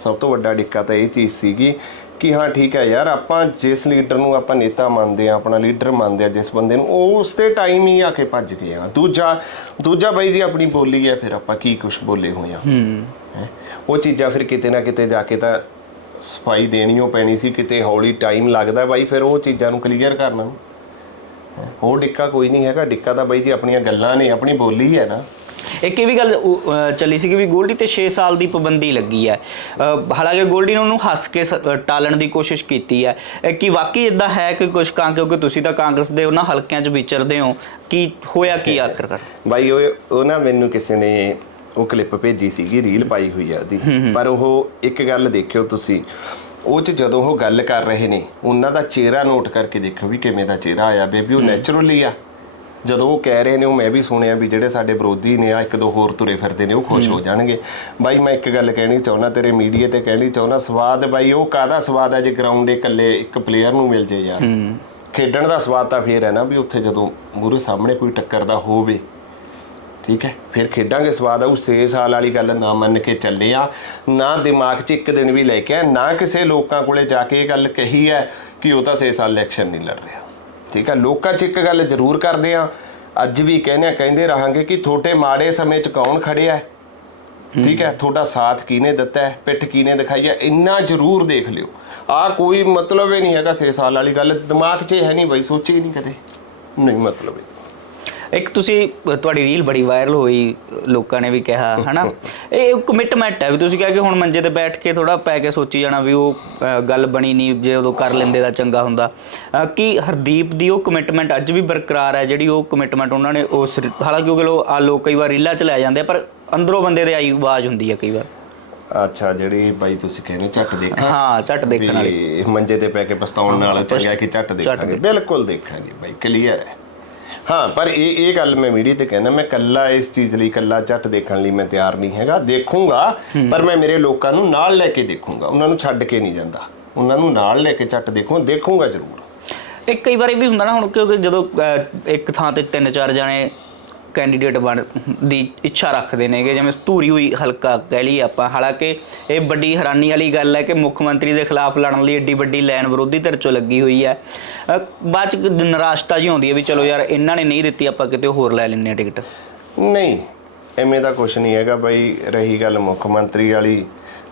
ਸਭ ਤੋਂ ਵੱਡਾ ਡਿੱਕਾ ਤਾਂ ਇਹ ਚੀਜ਼ ਸੀਗੀ ਕਿ ਹਾਂ ਠੀਕ ਹੈ ਯਾਰ ਆਪਾਂ ਜਿਸ ਲੀਡਰ ਨੂੰ ਆਪਾਂ ਨੇਤਾ ਮੰਨਦੇ ਆ ਆਪਣਾ ਲੀਡਰ ਮੰਨਦੇ ਆ ਜਿਸ ਬੰਦੇ ਨੂੰ ਉਹ ਉਸ ਤੇ ਟਾਈਮ ਹੀ ਆ ਕੇ ਭੱਜ ਗਏ ਆ। ਦੂਜਾ ਦੂਜਾ ਬਾਈ ਜੀ ਆਪਣੀ ਬੋਲੀ ਹੈ ਫਿਰ ਆਪਾਂ ਕੀ ਕੁਝ ਬੋਲੇ ਹੋਏ ਆ। ਉਹ ਚੀਜ਼ਾਂ ਫਿਰ ਕਿਤੇ ਨਾ ਕਿਤੇ ਜਾ ਕੇ ਤਾਂ ਸਫ਼ਾਈ ਦੇਣੀ ਉਹ ਪੈਣੀ ਸੀ ਕਿਤੇ ਹੌਲੀ ਟਾਈਮ ਲੱਗਦਾ ਬਾਈ ਫਿਰ ਉਹ ਚੀਜ਼ਾਂ ਨੂੰ ਕਲੀਅਰ ਕਰਨਾ। ਹੋਰ ਡਿੱਕਾ ਕੋਈ ਨਹੀਂ ਹੈਗਾ ਡਿੱਕਾ ਤਾਂ ਬਾਈ ਜੀ ਆਪਣੀਆਂ ਗੱਲਾਂ ਨੇ ਆਪਣੀ ਬੋਲੀ ਹੈ ਨਾ। ਇੱਕ ਇਹ ਵੀ ਗੱਲ ਉਹ, ਚੱਲੀ ਸੀ ਕਿ ਵੀ ਗੋਲਡੀ ਤੇ 6 ਸਾਲ ਦੀ ਪਾਬੰਦੀ ਲੱਗੀ ਹੈ। ਹਾਲਾਂਕਿ ਗੋਲਡੀ ਨੇ ਉਹਨੂੰ ਹੱਸ ਕੇ ਸ- ਟਾਲਣ ਦੀ ਕੋਸ਼ਿਸ਼ ਕੀਤੀ ਹੈ। ਇਹ ਕੀ ਵਾਕਈ ਇਦਾਂ ਹੈ ਕਿ ਕੁਝ ਕਾਂ ਕਿਉਂਕਿ ਤੁਸੀਂ ਤਾਂ ਕਾਂਗਰਸ ਦੇ ਉਹਨਾਂ ਹਲਕਿਆਂ 'ਚ ਵਿਚਰਦੇ ਹੋ ਕੀ ਹੋਇਆ ਕੀ ਆਖਰਕਾਰ ਬਾਈ ਉਹ ਉਹ ਨਾ ਮੈਨੂੰ ਕਿਸੇ ਨੇ ਉਹ ਕਲਿੱਪ ਭੇਜੀ ਸੀਗੀ ਰੀਲ ਪਾਈ ਹੋਈ ਆ ਉਹਦੀ। ਪਰ ਉਹ ਇੱਕ ਗੱਲ ਦੇਖਿਓ ਤੁਸੀਂ ਉਹ ਚ ਜਦੋਂ ਉਹ ਗੱਲ ਕਰ ਰਹੇ ਨੇ ਉਹਨਾਂ ਦਾ ਚਿਹਰਾ ਨੋਟ ਕਰਕੇ ਦੇਖਿਓ ਵੀ ਕਿਵੇਂ ਦਾ ਚਿਹਰਾ ਆਇਆ। ਬੇਬੀ ਉਹ ਨੈਚੁਰਲੀ ਆ। ਜਦੋਂ ਉਹ ਕਹਿ ਰਹੇ ਨੇ ਉਹ ਮੈਂ ਵੀ ਸੁਣਿਆ ਵੀ ਜਿਹੜੇ ਸਾਡੇ ਵਿਰੋਧੀ ਨੇ ਆ ਇੱਕ ਦੋ ਹੋਰ ਤੁਰੇ ਫਿਰਦੇ ਨੇ ਉਹ ਖੁਸ਼ ਹੋ ਜਾਣਗੇ। ਬਾਈ ਮੈਂ ਇੱਕ ਗੱਲ ਕਹਿਣੀ ਚਾਹੁੰਦਾ ਤੇਰੇ ਮੀਡੀਆ ਤੇ ਕਹਿਣੀ ਚਾਹੁੰਦਾ ਸਵਾਦ ਬਾਈ ਉਹ ਕਾਹਦਾ ਸਵਾਦ ਹੈ ਜੇ ਗਰਾਊਂਡ ਇਕੱਲੇ ਇੱਕ ਪਲੇਅਰ ਨੂੰ ਮਿਲ ਜੇ ਯਾਰ? ਖੇਡਣ ਦਾ ਸਵਾਦ ਤਾਂ ਫੇਰ ਹੈ ਨਾ ਵੀ ਉੱਥੇ ਜਦੋਂ ਮੂਰੇ ਸਾਹਮਣੇ ਕੋਈ ਟੱਕਰ ਦਾ ਹੋਵੇ। ਠੀਕ ਹੈ? ਫਿਰ ਖੇਡਾਂਗੇ ਸਵਾਦ ਆਊ 6 ਸਾਲ ਵਾਲੀ ਗੱਲ ਨਾ ਮੰਨ ਕੇ ਚੱਲੇ ਆ ਨਾ ਦਿਮਾਗ 'ਚ ਇੱਕ ਦਿਨ ਵੀ ਲੈ ਕੇ ਆ ਨਾ ਕਿਸੇ ਲੋਕਾਂ ਕੋਲੇ ਜਾ ਕੇ ਇਹ ਗੱਲ ਕਹੀ ਹੈ ਕਿ ਉਹ ਤਾਂ 6 ਸਾਲ ਇਲੈਕਸ਼ਨ ਨਹੀਂ ਲੜ ਰਿਹਾ। ਠੀਕ ਹੈ ਲੋਕਾਂ 'ਚ ਇੱਕ ਗੱਲ ਜ਼ਰੂਰ ਕਰਦੇ ਆ ਅੱਜ ਵੀ ਕਹਿੰਦੇ ਆ ਕਹਿੰਦੇ ਰਹਾਂਗੇ ਕਿ ਤੁਹਾਡੇ ਮਾੜੇ ਸਮੇਂ 'ਚ ਕੌਣ ਖੜਿਆ ਹੈ? ਠੀਕ ਹੈ ਤੁਹਾਡਾ ਸਾਥ ਕਿਹਨੇ ਦਿੱਤਾ ਹੈ? ਪਿੱਠ ਕਿਹਨੇ ਦਿਖਾਈ ਹੈ? ਇੰਨਾ ਜ਼ਰੂਰ ਦੇਖ ਲਿਓ। ਆ ਕੋਈ ਮਤਲਬ ਹੀ ਨਹੀਂ ਹੈਗਾ 6 ਸਾਲ ਵਾਲੀ ਗੱਲ। ਦਿਮਾਗ 'ਚ ਹੈ ਨਹੀਂ ਬਈ ਸੋਚੀ ਨਹੀਂ ਕਦੇ। ਨਹੀਂ ਮਤਲਬ ਹੈ ਇੱਕ ਤੁਸੀਂ ਤੁਹਾਡੀ ਰੀਲ ਬੜੀ ਵਾਇਰਲ ਹੋਈ ਲੋਕਾਂ ਨੇ ਵੀ ਕਿਹਾ ਹਨਾ? ਇਹ ਕਮਿਟਮੈਂਟ ਹੈ ਵੀ ਤੁਸੀਂ ਕਿਹਾ ਕਿ ਹੁਣ ਮੰਜੇ ਤੇ ਬੈਠ ਕੇ ਥੋੜਾ ਪੈ ਕੇ ਸੋਚੀ ਜਾਣਾ ਵੀ ਉਹ ਗੱਲ ਬਣੀ ਨਹੀਂ ਜੇ ਉਦੋਂ ਕਰ ਲੈਂਦੇ ਤਾਂ ਚੰਗਾ ਹੁੰਦਾ। ਕੀ ਹਰਦੀਪ ਦੀ ਉਹ ਕਮਿਟਮੈਂਟ ਅੱਜ ਵੀ ਬਰਕਰਾਰ ਹੈ ਜਿਹੜੀ ਉਹ ਕਮਿਟਮੈਂਟ ਉਹਨਾਂ ਨੇ ਉਸ ਹਾਲਾਂਕਿ ਉਹ ਲੋ ਆ ਲੋਕ ਕਈ ਵਾਰ ਰੀਲਾਂ ਚ ਲੈ ਜਾਂਦੇ ਪਰ ਅੰਦਰੋਂ ਬੰਦੇ ਦੇ ਆਈ ਆਵਾਜ਼ ਹੁੰਦੀ ਹੈ ਕਈ ਵਾਰ। ਅੱਛਾ ਜਿਹੜੀ ਬਾਈ ਤੁਸੀਂ ਕਹਿੰਦੇ ਝੱਟ ਦੇਖਾਂ। ਹਾਂ ਝੱਟ ਦੇਖਣ ਵਾਲੀ। ਮੰਜੇ ਤੇ ਪੈ ਕੇ ਪਛਤਾਉਣ ਨਾਲ ਚੰਗਾ ਕਿ ਝੱਟ ਦੇਖਾਂਗੇ। ਦੇਖ- ਬਿਲਕੁਲ ਦੇਖਾਂਗੇ ਬਾਈ ਕਲੀਅਰ ਹੈ। ਹਾਂ, ਪਰ ਇਹ ਇਹ ਗੱਲ ਮੈਂ ਮੀਡੀਆ ਤੇ ਕਹਿਣਾ ਮੈਂ ਕੱਲਾ ਇਸ ਚੀਜ਼ ਲਈ ਕੱਲਾ ਝੱਟ ਦੇਖਣ ਲਈ ਮੈਂ ਤਿਆਰ ਨਹੀਂ ਹੈਗਾ। ਦੇਖੂੰਗਾ, ਪਰ ਮੈਂ ਮੇਰੇ ਲੋਕਾਂ ਨੂੰ ਨਾਲ ਲੈ ਕੇ ਦੇਖੂੰਗਾ। ਉਹਨਾਂ ਨੂੰ ਛੱਡ ਕੇ ਨਹੀਂ ਜਾਂਦਾ। ਉਹਨਾਂ ਨੂੰ ਨਾਲ ਲੈ ਕੇ ਝੱਟ ਦੇਖੂੰ ਦੇਖੂੰਗਾ ਜ਼ਰੂਰ। ਇੱਕ ਕਈ ਵਾਰੀ ਵੀ ਹੁੰਦਾ ਨਾ ਹੁਣ, ਕਿਉਂਕਿ ਜਦੋਂ ਇੱਕ ਥਾਂ ਤੇ ਤਿੰਨ ਚਾਰ ਜਾਣੇ ਕੈਂਡੀਡੇਟ ਬਣ ਦੀ ਇੱਛਾ ਰੱਖਦੇ ਨੇਗੇ, ਜਿਵੇਂ ਧੂਰੀ ਹੋਈ ਹਲਕਾ ਕਹਿ ਲਈ ਆਪਾਂ। ਹਾਲਾਂਕਿ ਇਹ ਵੱਡੀ ਹੈਰਾਨੀ ਵਾਲੀ ਗੱਲ ਹੈ ਕਿ ਮੁੱਖ ਮੰਤਰੀ ਦੇ ਖਿਲਾਫ ਲੜਨ ਲਈ ਏਡੀ ਵੱਡੀ ਲਾਈਨ ਵਿਰੋਧੀ ਧਿਰ ਚੋਂ ਲੱਗੀ ਹੋਈ ਹੈ। ਬਾਅਦ ਚ ਨਿਰਾਸ਼ਤਾ ਜੀ ਆਉਂਦੀ ਹੈ ਵੀ ਚਲੋ ਯਾਰ ਇਹਨਾਂ ਨੇ ਨਹੀਂ ਦਿੱਤੀ ਆਪਾਂ ਕਿਤੇ ਹੋਰ ਲੈ ਹਾਂ ਟਿਕਟ। ਨਹੀਂ ਐਵੇਂ ਦਾ ਕੁਝ ਨਹੀਂ ਹੈਗਾ ਬਈ ਰਹੀ ਗੱਲ ਮੁੱਖ ਮੰਤਰੀ ਵਾਲੀ।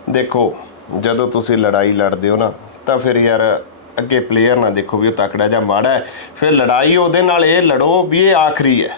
ਦੇਖੋ ਜਦੋਂ ਤੁਸੀਂ ਲੜਾਈ ਲੜਦੇ ਹੋ ਨਾ ਤਾਂ ਫਿਰ ਯਾਰ ਅੱਗੇ ਪਲੇਅਰ ਨਾ ਦੇਖੋ ਵੀ ਉਹ ਤਕੜਾ ਜਾਂ ਮਾੜਾ ਹੈ। ਫਿਰ ਲੜਾਈ ਉਹਦੇ ਨਾਲ ਇਹ ਲੜੋ ਵੀ ਇਹ ਆਖਰੀ ਹੈ।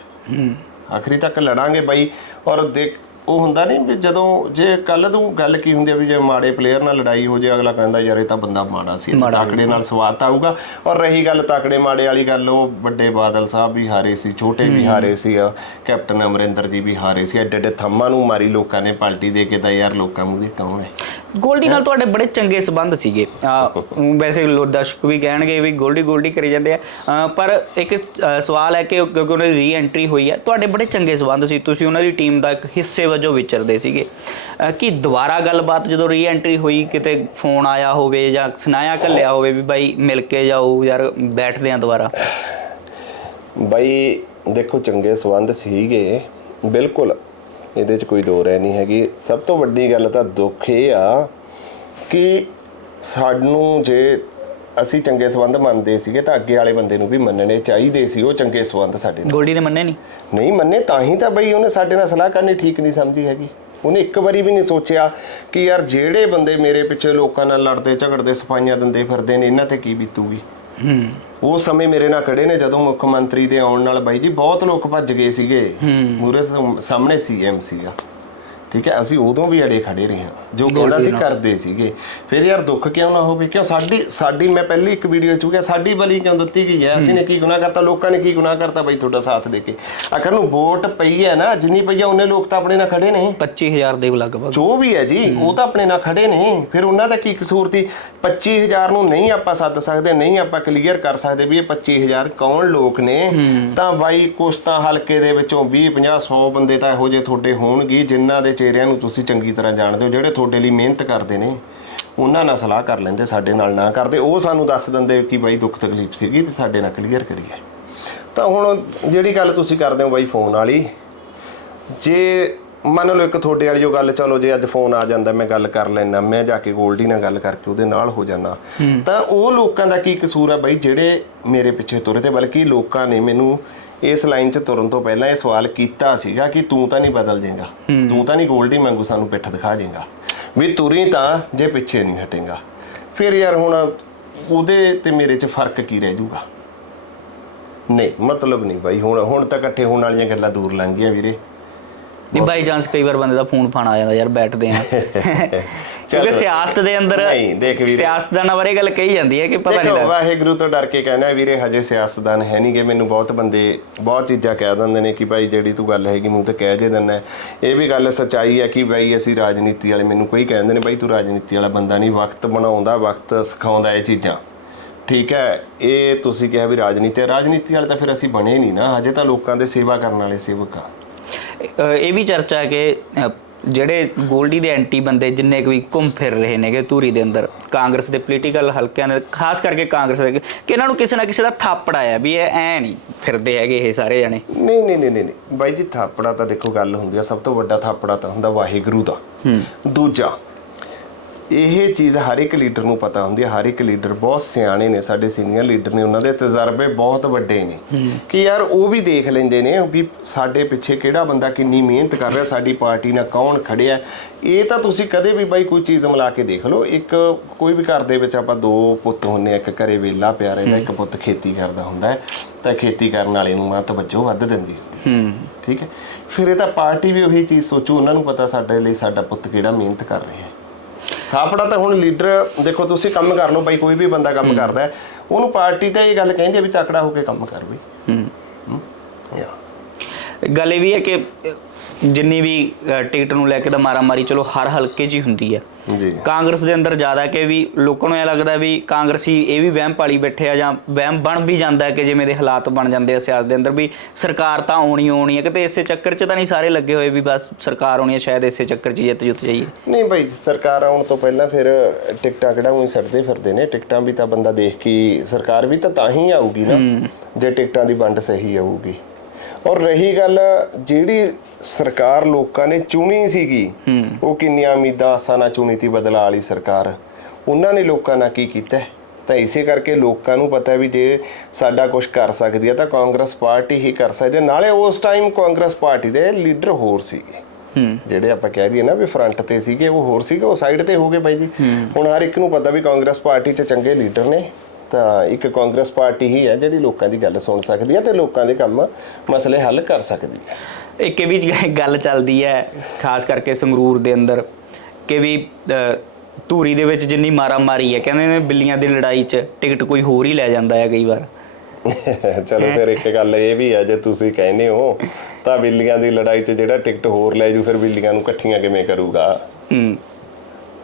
ਆਖਰੀ ਤੱਕ ਲੜਾਂਗੇ ਬਾਈ ਔਰ ਦੇਖ ਉਹ ਹੁੰਦਾ ਨਹੀਂ ਵੀ ਜਦੋਂ ਜੇ ਕੱਲ ਤੋਂ ਗੱਲ ਕੀ ਹੁੰਦੀ ਆ ਵੀ ਜੇ ਮਾੜੇ ਪਲੇਅਰ ਨਾਲ ਲੜਾਈ ਹੋ ਜੇ ਅਗਲਾ ਕਹਿੰਦਾ ਯਾਰ ਇਹ ਤਾਂ ਬੰਦਾ ਮਾੜਾ ਸੀ ਇਹ ਤਾਕੜੇ ਨਾਲ ਸਵਾਦ ਆਊਗਾ। ਔਰ ਰਹੀ ਗੱਲ ਤਾਕੜੇ ਮਾੜੇ ਵਾਲੀ ਗੱਲ ਉਹ ਵੱਡੇ ਬਾਦਲ ਸਾਹਿਬ ਵੀ ਹਾਰੇ ਸੀ ਛੋਟੇ ਵੀ ਹਾਰੇ ਸੀ ਆ, ਕੈਪਟਨ ਅਮਰਿੰਦਰ ਜੀ ਵੀ ਹਾਰੇ ਸੀ ਐਡੇ ਐਡੇ ਥੰਮਾਂ ਨੂੰ ਮਾਰੀ ਲੋਕਾਂ ਨੇ ਪਲਟੀ ਦੇ ਕੇ ਤਾਂ ਯਾਰ ਲੋਕਾਂ ਮੂਹਰੇ ਕੌਣ ਹੈ? ਗੋਲਡੀ ਨਾਲ ਤੁਹਾਡੇ ਬੜੇ ਚੰਗੇ ਸਬੰਧ ਸੀਗੇ। ਵੈਸੇ ਲੋ ਦਰਸ਼ਕ ਵੀ ਕਹਿਣਗੇ ਵੀ ਗੋਲਡੀ ਗੋਲਡੀ ਕਰੀ ਜਾਂਦੇ ਆ। ਪਰ ਇੱਕ ਸਵਾਲ ਹੈ ਕਿ ਕਿਉਂਕਿ ਉਹਨਾਂ ਦੀ ਰੀ ਐਂਟਰੀ ਹੋਈ ਹੈ ਤੁਹਾਡੇ ਬੜੇ ਚੰਗੇ ਸਬੰਧ ਸੀ। ਤੁਸੀਂ ਉਹਨਾਂ ਦੀ ਟੀਮ ਦਾ ਇੱਕ ਹਿੱਸੇ ਵਜੋਂ ਵਿਚਰਦੇ ਸੀਗੇ। ਕੀ ਦੁਬਾਰਾ ਗੱਲਬਾਤ ਜਦੋਂ ਰੀ ਐਂਟਰੀ ਹੋਈ ਕਿਤੇ ਫੋਨ ਆਇਆ ਹੋਵੇ ਜਾਂ ਸੁਨਾਇਆ ਘੱਲਿਆ ਹੋਵੇ ਵੀ ਬਾਈ ਮਿਲ ਕੇ ਜਾਓ ਯਾਰ ਬੈਠਦੇ ਆ ਦੁਬਾਰਾ? ਬਾਈ ਦੇਖੋ ਚੰਗੇ ਸਬੰਧ ਸੀਗੇ। ਬਿਲਕੁਲ। ਇਹਦੇ 'ਚ ਕੋਈ ਦੋ ਰਹਿ ਨਹੀਂ ਹੈਗੀ। ਸਭ ਤੋਂ ਵੱਡੀ ਗੱਲ ਤਾਂ ਦੁੱਖ ਇਹ ਆ ਕਿ ਸਾਨੂੰ ਜੇ ਅਸੀਂ ਚੰਗੇ ਸਬੰਧ ਮੰਨਦੇ ਸੀਗੇ ਤਾਂ ਅੱਗੇ ਵਾਲੇ ਬੰਦੇ ਨੂੰ ਵੀ ਮੰਨਣੇ ਚਾਹੀਦੇ ਸੀ। ਉਹ ਚੰਗੇ ਸਬੰਧ ਸਾਡੇ ਨਾਲ ਗੋਲਡੀ ਨੇ ਮੰਨੇ ਨਹੀਂ? ਨਹੀਂ ਮੰਨੇ ਤਾਂ ਹੀ ਤਾਂ ਬਈ ਉਹਨੇ ਸਾਡੇ ਨਾਲ ਸਲਾਹ ਕਰਨੀ ਠੀਕ ਨਹੀਂ ਸਮਝੀ ਹੈਗੀ। ਉਹਨੇ ਇੱਕ ਵਾਰੀ ਵੀ ਨਹੀਂ ਸੋਚਿਆ ਕਿ ਯਾਰ ਜਿਹੜੇ ਬੰਦੇ ਮੇਰੇ ਪਿੱਛੇ ਲੋਕਾਂ ਨਾਲ ਲੜਦੇ ਝਗੜਦੇ ਸਫਾਈਆਂ ਦਿੰਦੇ ਫਿਰਦੇ ਨੇ ਇਹਨਾਂ ਤੇ ਕੀ ਬੀਤੂਗੀ? ਹੂੰ। ਉਹ ਸਮੇਂ ਮੇਰੇ ਨਾਲ ਖੜੇ ਨੇ ਜਦੋਂ ਮੁੱਖ ਮੰਤਰੀ ਦੇ ਆਉਣ ਨਾਲ ਬਾਈ ਜੀ ਬਹੁਤ ਲੋਕ ਭੱਜ ਗਏ ਸੀਗੇ। ਮੂਰੇ ਸਾਹਮਣੇ ਸੀਐਮ ਸੀਗਾ। ਠੀਕ ਹੈ? ਅਸੀਂ ਉਦੋਂ ਵੀ ਅੜੇ ਖੜੇ ਰਹੇ ਹਾਂ ਜੋ ਕਹਿੰਦਾ ਸੀ ਕਰਦੇ ਸੀਗੇ। ਫਿਰ ਯਾਰ ਦੁੱਖ ਕਿਉਂ ਨਾ ਹੋਵੇ? ਕਿਉਂ ਸਾਡੀ ਸਾਡੀ ਮੈਂ ਪਹਿਲੀ ਇੱਕ ਵੀਡੀਓ ਚ ਕਿਹਾ ਸਾਡੀ ਬਲੀ ਕਿਉਂ ਦਿੱਤੀ ਗਈ ਹੈ? ਅਸੀਂ ਨੇ ਕੀ ਗੁਨਾਹ ਕਰਤਾ? ਲੋਕਾਂ ਨੇ ਕੀ ਗੁਨਾਹ ਕਰਤਾ ਬਾਈ ਤੁਹਾਡਾ ਸਾਥ ਦੇ ਕੇ? ਆਖਰ ਨੂੰ ਵੋਟ ਪਈ ਹੈ ਨਾ ਜਿੰਨੀ ਪਈ ਹੈ ਉਹਨੇ ਲੋਕ ਤਾਂ ਆਪਣੇ ਨਾਲ ਖੜੇ ਨੇ। 25000 ਦੇ ਲਗਭਗ। ਜੋ ਵੀ ਹੈ ਜੀ ਉਹ ਤਾਂ ਆਪਣੇ ਨਾਲ ਖੜੇ ਨੇ। ਫਿਰ ਉਹਨਾਂ ਦਾ ਕੀ ਕਸੂਰ ਸੀ? 25000 ਨੂੰ ਨਹੀਂ ਆਪਾਂ ਸੱਦ ਸਕਦੇ ਨਹੀਂ ਆਪਾਂ ਕਲੀਅਰ ਕਰ ਸਕਦੇ ਵੀ ਇਹ 25000 ਕੌਣ ਲੋਕ ਨੇ। ਤਾਂ ਬਾਈ ਕੁਛ ਤਾਂ ਹਲਕੇ ਦੇ ਵਿੱਚੋਂ 20 50 100 ਬੰਦੇ ਤਾਂ ਇਹੋ ਜਿਹੇ ਤੁਹਾਡੇ ਹੋਣਗੇ ਜਿਨ੍ਹਾਂ ਦੇ ਚਿਹਰਿਆਂ ਨੂੰ ਤੁਸੀਂ ਚੰਗੀ ਤਰ੍ਹਾਂ ਜਾਣਦੇ ਹੋ ਜਿਹੜੇ ਤੁਹਾਡੇ ਲਈ ਮਿਹਨਤ ਕਰਦੇ ਨੇ ਉਹਨਾਂ ਨਾਲ ਸਲਾਹ ਕਰ ਲੈਂਦੇ ਸਾਡੇ ਨਾਲ ਨਾ ਕਰਦੇ। ਉਹ ਸਾਨੂੰ ਦੱਸ ਦਿੰਦੇ ਕਿ ਬਾਈ ਦੁੱਖ ਤਕਲੀਫ ਸੀਗੀ ਵੀ ਸਾਡੇ ਨਾਲ ਕਲੀਅਰ ਕਰੀਏ। ਤਾਂ ਹੁਣ ਜਿਹੜੀ ਗੱਲ ਤੁਸੀਂ ਕਰਦੇ ਹੋ ਬਾਈ ਫੋਨ ਵਾਲੀ ਜੇ ਮੰਨ ਲਓ ਇੱਕ ਤੁਹਾਡੇ ਵਾਲੀ ਜੋ ਗੱਲ ਚਲੋ ਜੇ ਅੱਜ ਫੋਨ ਆ ਜਾਂਦਾ ਮੈਂ ਗੱਲ ਕਰ ਲੈਣਾ ਮੈਂ ਜਾ ਕੇ ਗੋਲਡੀ ਨਾਲ ਗੱਲ ਕਰਕੇ ਉਹਦੇ ਨਾਲ ਹੋ ਜਾਣਾ ਤਾਂ ਉਹ ਲੋਕਾਂ ਦਾ ਕੀ ਕਸੂਰ ਆ ਬਾਈ ਜਿਹੜੇ ਮੇਰੇ ਪਿੱਛੇ ਤੁਰੇ ਤੇ ਬਲਕਿ ਲੋਕਾਂ ਨੇ ਮੈਨੂੰ ਇਸ ਲਾਈਨ 'ਚ ਤੁਰਨ ਤੋਂ ਪਹਿਲਾਂ ਇਹ ਸਵਾਲ ਕੀਤਾ ਸੀਗਾ ਕਿ ਤੂੰ ਤਾਂ ਨਹੀਂ ਬਦਲ ਜਾਏਗਾ ਤੂੰ ਤਾਂ ਨਹੀਂ ਗੋਲਡੀ ਵਾਂਗੂ ਸਾਨੂੰ ਪਿੱਠ ਦਿਖਾ ਜਾਏਗਾ ਵੀ ਤੁਰੀ ਤਾਂ ਜੇ ਪਿੱਛੇ ਨਹੀਂ ਹਟੇਗਾ। ਫਿਰ ਯਾਰ ਹੁਣ ਉਹਦੇ ਤੇ ਮੇਰੇ 'ਚ ਫ਼ਰਕ ਕੀ ਰਹਿ ਜਾਊਗਾ ਨਹੀਂ ਮਤਲਬ ਨਹੀਂ ਬਾਈ ਹੁਣ ਹੁਣ ਤਾਂ ਇਕੱਠੇ ਹੋਣ ਵਾਲੀਆਂ ਗੱਲਾਂ ਦੂਰ ਲੰਘ ਗਈਆਂ ਵੀਰੇ। ਨਹੀਂ ਬਾਈ ਚਾਂਸ ਕਈ ਵਾਰ ਬੰਦੇ ਦਾ ਫੋਨ ਫਾਨ ਆ ਜਾਂਦਾ ਯਾਰ ਬੈਠਦੇ ਆ। ਕਿਉਂਕਿ ਸਿਆਸਤ ਦੇ ਅੰਦਰ ਨਹੀਂ, ਦੇਖ ਵੀਰੇ। ਸਿਆਸਤਦਾਨਾਂ ਬਾਰੇ ਗੱਲ ਕਹੀ ਜਾਂਦੀ ਹੈ ਕਿ ਪਤਾ ਨਹੀਂ ਲੱਗਦਾ। ਵਾਹਿਗੁਰੂ ਤੋਂ ਡਰ ਕੇ ਕਹਿਣਾ ਵੀਰੇ ਹਜੇ ਸਿਆਸਤਦਾਨ ਹੈ ਨਹੀਂਗੇ ਮੈਨੂੰ ਬਹੁਤ ਬੰਦੇ ਬਹੁਤ ਚੀਜ਼ਾਂ ਕਹਿ ਦਿੰਦੇ ਨੇ ਕਿ ਭਾਈ ਜਿਹੜੀ ਤੂੰ ਗੱਲ ਹੈਗੀ ਮੂੰਹ ਤੇ ਕਹਿ ਜੇ ਦਿੰਦਾ। ਇਹ ਵੀ ਗੱਲ ਸੱਚਾਈ ਹੈ ਕਿ ਭਾਈ ਅਸੀਂ ਰਾਜਨੀਤੀ ਵਾਲੇ ਮੈਨੂੰ ਕੋਈ ਕਹਿੰਦੇ ਨੇ ਭਾਈ ਤੂੰ ਰਾਜਨੀਤੀ ਵਾਲਾ ਬੰਦਾ ਨਹੀਂ ਵਕਤ ਬਣਾਉਂਦਾ ਵਕਤ ਸਿਖਾਉਂਦਾ ਇਹ ਚੀਜ਼ਾਂ। ਠੀਕ ਹੈ ਇਹ ਤੁਸੀਂ ਕਿਹਾ ਵੀ ਰਾਜਨੀਤੀ ਰਾਜਨੀਤੀ ਵਾਲੇ ਤਾਂ ਫਿਰ ਅਸੀਂ ਬਣੇ ਨਹੀਂ ਨਾ। ਹਜੇ ਤਾਂ ਲੋਕਾਂ ਦੇ ਸੇਵਾ ਕਰਨ ਵਾਲੇ ਸੇਵਕ ਆ। ਇਹ ਵੀ ਚਰਚਾ ਕਿ ਜਿਹੜੇ ਗੋਲਡੀ ਦੇ ਐਂਟੀ ਬੰਦੇ ਜਿੰਨੇ ਕੁ ਵੀ ਘੁੰਮ ਫਿਰ ਰਹੇ ਨੇਗੇ ਧੂਰੀ ਦੇ ਅੰਦਰ ਕਾਂਗਰਸ ਦੇ ਪੋਲੀਟੀਕਲ ਹਲਕਿਆਂ ਦੇ ਖਾਸ ਕਰਕੇ ਕਾਂਗਰਸ ਦੇ ਕਿ ਇਹਨਾਂ ਨੂੰ ਕਿਸੇ ਨਾ ਕਿਸੇ ਦਾ ਥਾਪੜ ਆਇਆ ਵੀ ਇਹ ਐ ਨਹੀਂ ਫਿਰਦੇ ਹੈਗੇ ਇਹ ਸਾਰੇ ਜਣੇ। ਨਹੀਂ ਨਹੀਂ ਨਹੀਂ ਨਹੀਂ ਨਹੀਂ। ਬਾਈ ਜੀ ਥਾਪੜਾ ਤਾਂ ਦੇਖੋ ਗੱਲ ਹੁੰਦੀ ਆ ਸਭ ਤੋਂ ਵੱਡਾ ਥਾਪੜਾ ਤਾਂ ਹੁੰਦਾ ਵਾਹਿਗੁਰੂ ਦਾ। ਦੂਜਾ ਇਹ ਚੀਜ਼ ਹਰ ਇੱਕ ਲੀਡਰ ਨੂੰ ਪਤਾ ਹੁੰਦੀ ਹੈ ਹਰ ਇੱਕ ਲੀਡਰ ਬਹੁਤ ਸਿਆਣੇ ਨੇ ਸਾਡੇ ਸੀਨੀਅਰ ਲੀਡਰ ਨੇ ਉਹਨਾਂ ਦੇ ਤਜਰਬੇ ਬਹੁਤ ਵੱਡੇ ਨੇ। ਕਿ ਯਾਰ ਉਹ ਵੀ ਦੇਖ ਲੈਂਦੇ ਨੇ ਵੀ ਸਾਡੇ ਪਿੱਛੇ ਕਿਹੜਾ ਬੰਦਾ ਕਿੰਨੀ ਮਿਹਨਤ ਕਰ ਰਿਹਾ ਸਾਡੀ ਪਾਰਟੀ ਨਾਲ ਕੌਣ ਖੜਿਆ। ਇਹ ਤਾਂ ਤੁਸੀਂ ਕਦੇ ਵੀ ਬਾਈ ਕੋਈ ਚੀਜ਼ ਮਿਲਾ ਕੇ ਦੇਖ ਲਓ ਇੱਕ ਕੋਈ ਵੀ ਘਰ ਦੇ ਵਿੱਚ ਆਪਾਂ ਦੋ ਪੁੱਤ ਹੁੰਨੇ ਆ, ਇੱਕ ਘਰੇ ਵੇਲਾ ਪਿਆ ਰਹਿੰਦਾ ਇੱਕ ਪੁੱਤ ਖੇਤੀ ਕਰਦਾ ਹੁੰਦਾ ਹੈ ਤਾਂ ਖੇਤੀ ਕਰਨ ਵਾਲੇ ਨੂੰ ਮਾਂ ਤਵੱਜੋ ਵੱਧ ਦਿੰਦੀ ਹੁੰਦੀ ਹੂੰ। ਠੀਕ ਹੈ? ਫਿਰ ਇਹ ਤਾਂ ਪਾਰਟੀ ਵੀ ਉਹੀ ਚੀਜ਼ ਸੋਚੂ ਉਹਨਾਂ ਨੂੰ ਪਤਾ ਸਾਡੇ ਲਈ ਸਾਡਾ ਪੁੱਤ ਕਿਹੜਾ ਮਿਹਨਤ ਕਰ ਰਿਹਾ ਹੈ। ਥਾਪੜਾ ਤਾਂ ਹੁਣ ਲੀਡਰ ਦੇਖੋ ਤੁਸੀਂ ਕੰਮ ਕਰ ਲਓ ਬਾਈ ਕੋਈ ਵੀ ਬੰਦਾ ਕੰਮ ਕਰਦਾ ਹੈ ਉਹਨੂੰ ਪਾਰਟੀ ਤਾਂ ਇਹ ਗੱਲ ਕਹਿੰਦੀ ਹੈ ਵੀ ਤਕੜਾ ਹੋ ਕੇ ਕੰਮ ਕਰ ਬਈ। ਹੂੰ। ਹੂੰ? ਯਾ ਗੱਲ ਇਹ ਵੀ ਹੈ ਕਿ ਜਿੰਨੀ ਵੀ ਟਿਕਟ ਨੂੰ ਲੈ ਕੇ ਤਾਂ ਮਾਰਾਮਾਰੀ ਚਲੋ ਹਰ ਹਲਕੇ 'ਚ ਹੀ ਹੁੰਦੀ ਹੈ ਜੀ। ਕਾਂਗਰਸ ਦੇ ਅੰਦਰ ਜ਼ਿਆਦਾ ਕਿ ਵੀ ਲੋਕਾਂ ਨੂੰ ਇਹ ਲੱਗਦਾ ਵੀ ਕਾਂਗਰਸੀ ਇਹ ਵੀ ਵਹਿਮ ਪਾਲੀ ਬੈਠੇ ਆ ਜਾਂ ਵਹਿਮ ਬਣ ਵੀ ਜਾਂਦਾ ਕਿ ਜਿਵੇਂ ਦੇ ਹਾਲਾਤ ਬਣ ਜਾਂਦੇ ਆ ਸਿਆਸਤ ਦੇ ਅੰਦਰ ਵੀ ਸਰਕਾਰ ਤਾਂ ਆਉਣੀ ਆਉਣੀ ਹੈ ਕਿਤੇ ਇਸੇ ਚੱਕਰ 'ਚ ਤਾਂ ਨਹੀਂ ਸਾਰੇ ਲੱਗੇ ਹੋਏ ਵੀ ਬਸ ਸਰਕਾਰ ਆਉਣੀ ਹੈ ਸ਼ਾਇਦ ਇਸੇ ਚੱਕਰ 'ਚ ਜਿੱਤ ਜੁੱਤ ਜਾਈਏ। ਨਹੀਂ ਭਾਈ ਸਰਕਾਰ ਆਉਣ ਤੋਂ ਪਹਿਲਾਂ ਫਿਰ ਟਿਕਟਾਂ ਕਿਹੜਾ ਉਹੀ ਸੜਦੇ ਫਿਰਦੇ ਨੇ ਟਿਕਟਾਂ ਵੀ ਤਾਂ ਬੰਦਾ ਦੇਖ ਕੇ ਸਰਕਾਰ ਵੀ ਤਾਂ ਤਾਂ ਹੀ ਆਊਗੀ ਨਾ ਜੇ ਟਿਕਟਾਂ ਦੀ ਵੰਡ ਸਹੀ ਆਊਗੀ। ਔਰ ਰਹੀ ਗੱਲ ਜਿਹੜੀ ਸਰਕਾਰ ਲੋਕਾਂ ਨੇ ਚੁਣੀ ਸੀਗੀ ਉਹ ਕਿੰਨੀਆਂ ਉਮੀਦਾਂ ਆਸਾਂ ਨਾਲ ਚੁਣੀ ਤੀ ਬਦਲਾ ਵਾਲੀ ਸਰਕਾਰ। ਉਹਨਾਂ ਨੇ ਲੋਕਾਂ ਨਾਲ ਕੀ ਕੀਤਾ? ਤਾਂ ਇਸੇ ਕਰਕੇ ਲੋਕਾਂ ਨੂੰ ਪਤਾ ਵੀ ਜੇ ਸਾਡਾ ਕੁਝ ਕਰ ਸਕਦੀ ਹੈ ਤਾਂ ਕਾਂਗਰਸ ਪਾਰਟੀ ਹੀ ਕਰ ਸਕਦੀ ਹੈ। ਨਾਲੇ ਉਸ ਟਾਈਮ ਕਾਂਗਰਸ ਪਾਰਟੀ ਦੇ ਲੀਡਰ ਹੋਰ ਸੀਗੇ। ਜਿਹੜੇ ਆਪਾਂ ਕਹਿ ਦਈਏ ਨਾ ਵੀ ਫਰੰਟ ਤੇ ਸੀਗੇ ਉਹ ਹੋਰ ਸੀਗੇ ਉਹ ਸਾਈਡ ਤੇ ਹੋ ਗਏ ਬਾਈ ਜੀ। ਹੁਣ ਹਰ ਇੱਕ ਨੂੰ ਪਤਾ ਵੀ ਕਾਂਗਰਸ ਪਾਰਟੀ 'ਚ ਚੰਗੇ ਲੀਡਰ ਨੇ। ਤਾਂ ਇੱਕ ਕਾਂਗਰਸ ਪਾਰਟੀ ਹੀ ਹੈ ਜਿਹੜੀ ਲੋਕਾਂ ਦੀ ਗੱਲ ਸੁਣ ਸਕਦੀ ਹੈ ਤੇ ਲੋਕਾਂ ਦੇ ਕੰਮ ਮਸਲੇ ਹੱਲ ਕਰ ਸਕਦੀ ਹੈ। ਇੱਕ ਇਹ ਵੀ ਗੱਲ ਚੱਲਦੀ ਹੈ ਖਾਸ ਕਰਕੇ ਸੰਗਰੂਰ ਦੇ ਅੰਦਰ ਕਿ ਵੀ ਧੂਰੀ ਦੇ ਵਿੱਚ ਜਿੰਨੀ ਮਾਰਾ ਮਾਰੀ ਹੈ ਕਹਿੰਦੇ ਨੇ ਬਿੱਲੀਆਂ ਦੀ ਲੜਾਈ 'ਚ ਟਿਕਟ ਕੋਈ ਹੋਰ ਹੀ ਲੈ ਜਾਂਦਾ ਹੈ ਕਈ ਵਾਰ। ਚਲੋ ਫਿਰ ਇੱਕ ਗੱਲ ਇਹ ਵੀ ਹੈ ਜੇ ਤੁਸੀਂ ਕਹਿੰਦੇ ਹੋ ਤਾਂ ਬਿੱਲੀਆਂ ਦੀ ਲੜਾਈ 'ਚ ਜਿਹੜਾ ਟਿਕਟ ਹੋਰ ਲੈ ਜੂ ਫਿਰ ਬਿੱਲੀਆਂ ਨੂੰ ਇਕੱਠੀਆਂ ਕਿਵੇਂ ਕਰੂਗਾ? ਹੂੰ।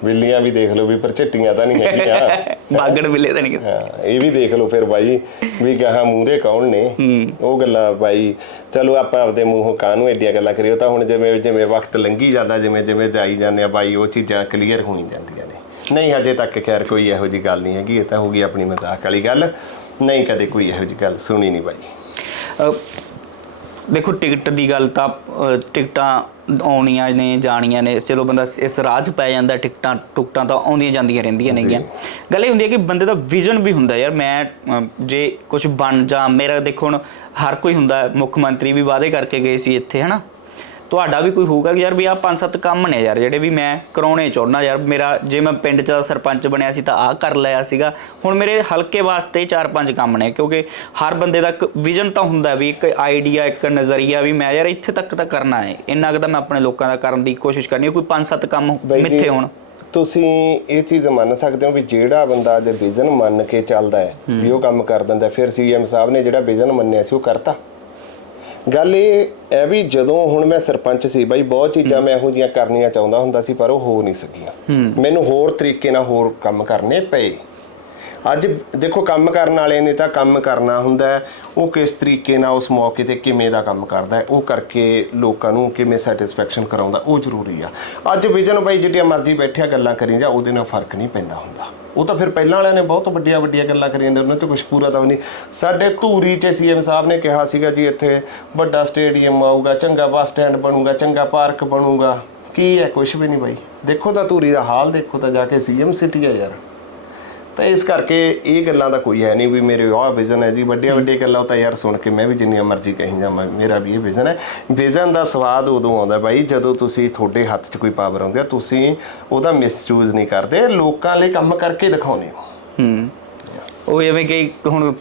ਬਿੱਲੀਆਂ ਵੀ ਦੇਖ ਲਓ ਵੀ ਪਰਚਿੱਟੀਆਂ ਤਾਂ ਨਹੀਂ ਹੈਗੀਆਂ। ਬਾਗੜ ਬਿੱਲੇ ਤਾਂ ਨਹੀਂ ਹਾਂ ਇਹ ਵੀ ਦੇਖ ਲਓ ਫਿਰ ਬਾਈ ਵੀ ਗਾਹਾਂ ਮੂਹਰੇ ਕੌਣ ਨੇ? ਉਹ ਗੱਲਾਂ ਬਾਈ ਚਲੋ ਆਪਾਂ ਆਪਦੇ ਮੂੰਹੋਂ ਕਾਹਨੂੰ ਐਡੀਆਂ ਗੱਲਾਂ ਕਰੀਏ? ਤਾਂ ਹੁਣ ਜਿਵੇਂ ਜਿਵੇਂ ਵਕਤ ਲੰਘੀ ਜਾਂਦਾ ਜਿਵੇਂ ਜਿਵੇਂ ਜਾਈ ਜਾਂਦੇ ਆ ਬਾਈ ਉਹ ਚੀਜ਼ਾਂ ਕਲੀਅਰ ਹੋਣੀ ਜਾਂਦੀਆਂ ਨੇ। ਨਹੀਂ ਹਜੇ ਤੱਕ ਖੈਰ ਕੋਈ ਇਹੋ ਜੀ ਗੱਲ ਨਹੀਂ ਹੈਗੀ ਇਹ ਤਾਂ ਹੋਗੀ ਆਪਣੀ ਮਜ਼ਾਕ ਵਾਲੀ ਗੱਲ। ਨਹੀਂ ਕਦੇ ਕੋਈ ਇਹੋ ਜੀ ਗੱਲ ਸੁਣੀ ਨਹੀਂ ਬਾਈ। ਦੇਖੋ ਟਿਕਟ ਦੀ ਗੱਲ ਤਾਂ ਟਿਕਟਾਂ ਆਉਣੀਆਂ ਨੇ ਜਾਣੀਆਂ ਨੇ। ਚਲੋ ਬੰਦਾ ਇਸ- ਇਸ ਰਾਹ 'ਚ ਪੈ ਜਾਂਦਾ ਟਿਕਟਾਂ ਟੁਕਟਾਂ ਤਾਂ ਆਉਂਦੀਆਂ ਜਾਂਦੀਆਂ ਰਹਿੰਦੀਆਂ ਨੇਗੀਆਂ। ਗੱਲ ਇਹ ਹੁੰਦੀ ਹੈ ਕਿ ਬੰਦੇ ਦਾ ਵਿਜ਼ਨ ਵੀ ਹੁੰਦਾ ਯਾਰ। ਮੈਂ ਜੇ ਕੁਝ ਬਣ ਜਾ ਮੇਰਾ ਦੇਖੋ ਹੁਣ ਹਰ ਕੋਈ ਹੁੰਦਾ ਹੈ, ਮੁੱਖ ਮੰਤਰੀ ਵੀ ਵਾਅਦੇ ਕਰਕੇ ਗਏ ਸੀ ਇੱਥੇ ਹਨਾ? ਤੁਹਾਡਾ ਵੀ ਕੋਈ ਹੋਊਗਾ ਕਿ ਯਾਰ ਵੀ ਆਹ ਪੰਜ ਸੱਤ ਕੰਮ ਨੇ ਯਾਰ ਜਿਹੜੇ ਵੀ ਮੈਂ ਕਰਾਉਣੇ ਚਾਹੁੰਦਾ ਯਾਰ। ਮੇਰਾ ਜੇ ਮੈਂ ਪਿੰਡ 'ਚ ਸਰਪੰਚ ਬਣਿਆ ਸੀ ਤਾਂ ਆਹ ਕਰ ਲਿਆ ਸੀਗਾ। ਹੁਣ ਮੇਰੇ ਹਲਕੇ ਵਾਸਤੇ ਚਾਰ ਪੰਜ ਕੰਮ ਨੇ ਕਿਉਂਕਿ ਹਰ ਬੰਦੇ ਦਾ ਇੱਕ ਵਿਜ਼ਨ ਤਾਂ ਹੁੰਦਾ ਵੀ ਇੱਕ ਆਈਡੀਆ ਇੱਕ ਨਜ਼ਰੀਆ ਵੀ ਮੈਂ ਯਾਰ ਇੱਥੇ ਤੱਕ ਤਾਂ ਕਰਨਾ ਹੈ। ਇੰਨਾ ਕੁ ਤਾਂ ਮੈਂ ਆਪਣੇ ਲੋਕਾਂ ਦਾ ਕਰਨ ਦੀ ਕੋਸ਼ਿਸ਼ ਕਰਨੀ ਹੈ। ਕੋਈ ਪੰਜ ਸੱਤ ਕੰਮ ਮਿੱਥੇ ਹੋਣ। ਤੁਸੀਂ ਇਹ ਚੀਜ਼ ਮੰਨ ਸਕਦੇ ਹੋ ਵੀ ਜਿਹੜਾ ਬੰਦਾ ਦੇ ਵਿਜ਼ਨ ਮੰਨ ਕੇ ਚੱਲਦਾ ਹੈ ਵੀ ਉਹ ਕੰਮ ਕਰ ਦਿੰਦਾ ਫਿਰ ਸੀਐਮ ਸਾਹਿਬ ਨੇ ਜਿਹੜਾ ਵਿਜ਼ਨ ਮੰਨਿਆ ਸੀ ਉਹ ਕਰਤਾ। ਗੱਲ ਇਹ ਹੈ ਵੀ ਜਦੋਂ ਹੁਣ ਮੈਂ ਸਰਪੰਚ ਸੀ ਬਾਈ ਬਹੁਤ ਚੀਜ਼ਾਂ ਮੈਂ ਇਹੋ ਜੀਆਂ ਕਰਨੀਆਂ ਚਾਹੁੰਦਾ ਹੁੰਦਾ ਸੀ ਪਰ ਉਹ ਹੋ ਨਹੀਂ ਸਕੀਆਂ। ਮੈਨੂੰ ਹੋਰ ਤਰੀਕੇ ਨਾਲ ਹੋਰ ਕੰਮ ਕਰਨੇ ਪਏ। ਅੱਜ ਦੇਖੋ ਕੰਮ ਕਰਨ ਵਾਲੇ ਨੇ ਤਾਂ ਕੰਮ ਕਰਨਾ ਹੁੰਦਾ ਹੈ। ਉਹ ਕਿਸ ਤਰੀਕੇ ਨਾਲ ਉਸ ਮੌਕੇ ਤੇ ਕਿਵੇਂ ਦਾ ਕੰਮ ਕਰਦਾ ਹੈ, ਉਹ ਕਰਕੇ ਲੋਕਾਂ ਨੂੰ ਕਿਵੇਂ ਸੈਟੀਸਫੈਕਸ਼ਨ ਕਰਾਉਂਦਾ, ਉਹ ਜ਼ਰੂਰੀ ਆ। ਅੱਜ ਵਿਜਨ ਬਾਈ ਜਿਹੜੀਆਂ ਮਰਜ਼ੀ ਬੈਠਿਆ ਗੱਲਾਂ ਕਰੀ ਜਾ ਉਹਦੇ ਨਾਲ ਫ਼ਰਕ ਨਹੀਂ ਪੈਂਦਾ ਹੁੰਦਾ। ਉਹ ਤਾਂ ਫਿਰ ਪਹਿਲਾਂ ਵਾਲਿਆਂ ਨੇ ਬਹੁਤ ਵੱਡੀਆਂ ਵੱਡੀਆਂ ਗੱਲਾਂ ਕਰੀਆਂ ਨੇ, ਉਹਨਾਂ ਤੇ ਕੁਝ ਪੂਰਾ ਤਾਂ ਨਹੀਂ। ਸਾਡੇ ਧੂਰੀ 'ਚ ਸੀਐਮ ਸਾਹਿਬ ਨੇ ਕਿਹਾ ਸੀਗਾ ਜੀ ਇੱਥੇ, ਵੱਡਾ ਸਟੇਡੀਅਮ ਆਊਗਾ, ਚੰਗਾ ਬੱਸ ਸਟੈਂਡ ਬਣੂਗਾ, ਚੰਗਾ ਪਾਰਕ ਬਣੂਗਾ। ਕੀ ਹੈ? ਕੁਝ ਵੀ ਨਹੀਂ ਬਾਈ। ਦੇਖੋ ਤਾਂ ਧੂਰੀ ਦਾ ਹਾਲ, ਦੇਖੋ ਤਾਂ ਜਾ ਕੇ ਸੀਐਮ ਸਿਟੀ ਹੈ ਯਾਰ। ਤਾਂ ਇਸ ਕਰਕੇ ਇਹ ਗੱਲਾਂ ਦਾ ਕੋਈ ਹੈ ਨਹੀਂ ਵੀ ਮੇਰੇ ਆਹ ਵਿਜ਼ਨ ਹੈ ਜੀ ਵੱਡੀਆਂ ਵੱਡੀਆਂ ਗੱਲਾਂ ਤਾਂ ਯਾਰ ਸੁਣ ਕੇ ਮੈਂ ਵੀ ਜਿੰਨੀਆਂ ਮਰਜ਼ੀ ਕਹੀ ਜਾਵਾਂ ਮੇਰਾ ਵੀ ਇਹ ਵਿਜ਼ਨ ਹੈ। ਵਿਜ਼ਨ ਦਾ ਸਵਾਦ ਉਦੋਂ ਆਉਂਦਾ ਬਾਈ ਜਦੋਂ ਤੁਸੀਂ ਤੁਹਾਡੇ ਹੱਥ 'ਚ ਕੋਈ ਪਾਵਰ ਆਉਂਦੀ ਆ ਤੁਸੀਂ ਉਹਦਾ ਮਿਸਯੂਜ਼ ਨਹੀਂ ਕਰਦੇ ਲੋਕਾਂ ਲਈ ਕੰਮ ਕਰਕੇ ਦਿਖਾਉਂਦੇ ਹੋ। ਹੂੰ। ਉਹ ਐਵੇਂ ਕਿ ਹੁਣ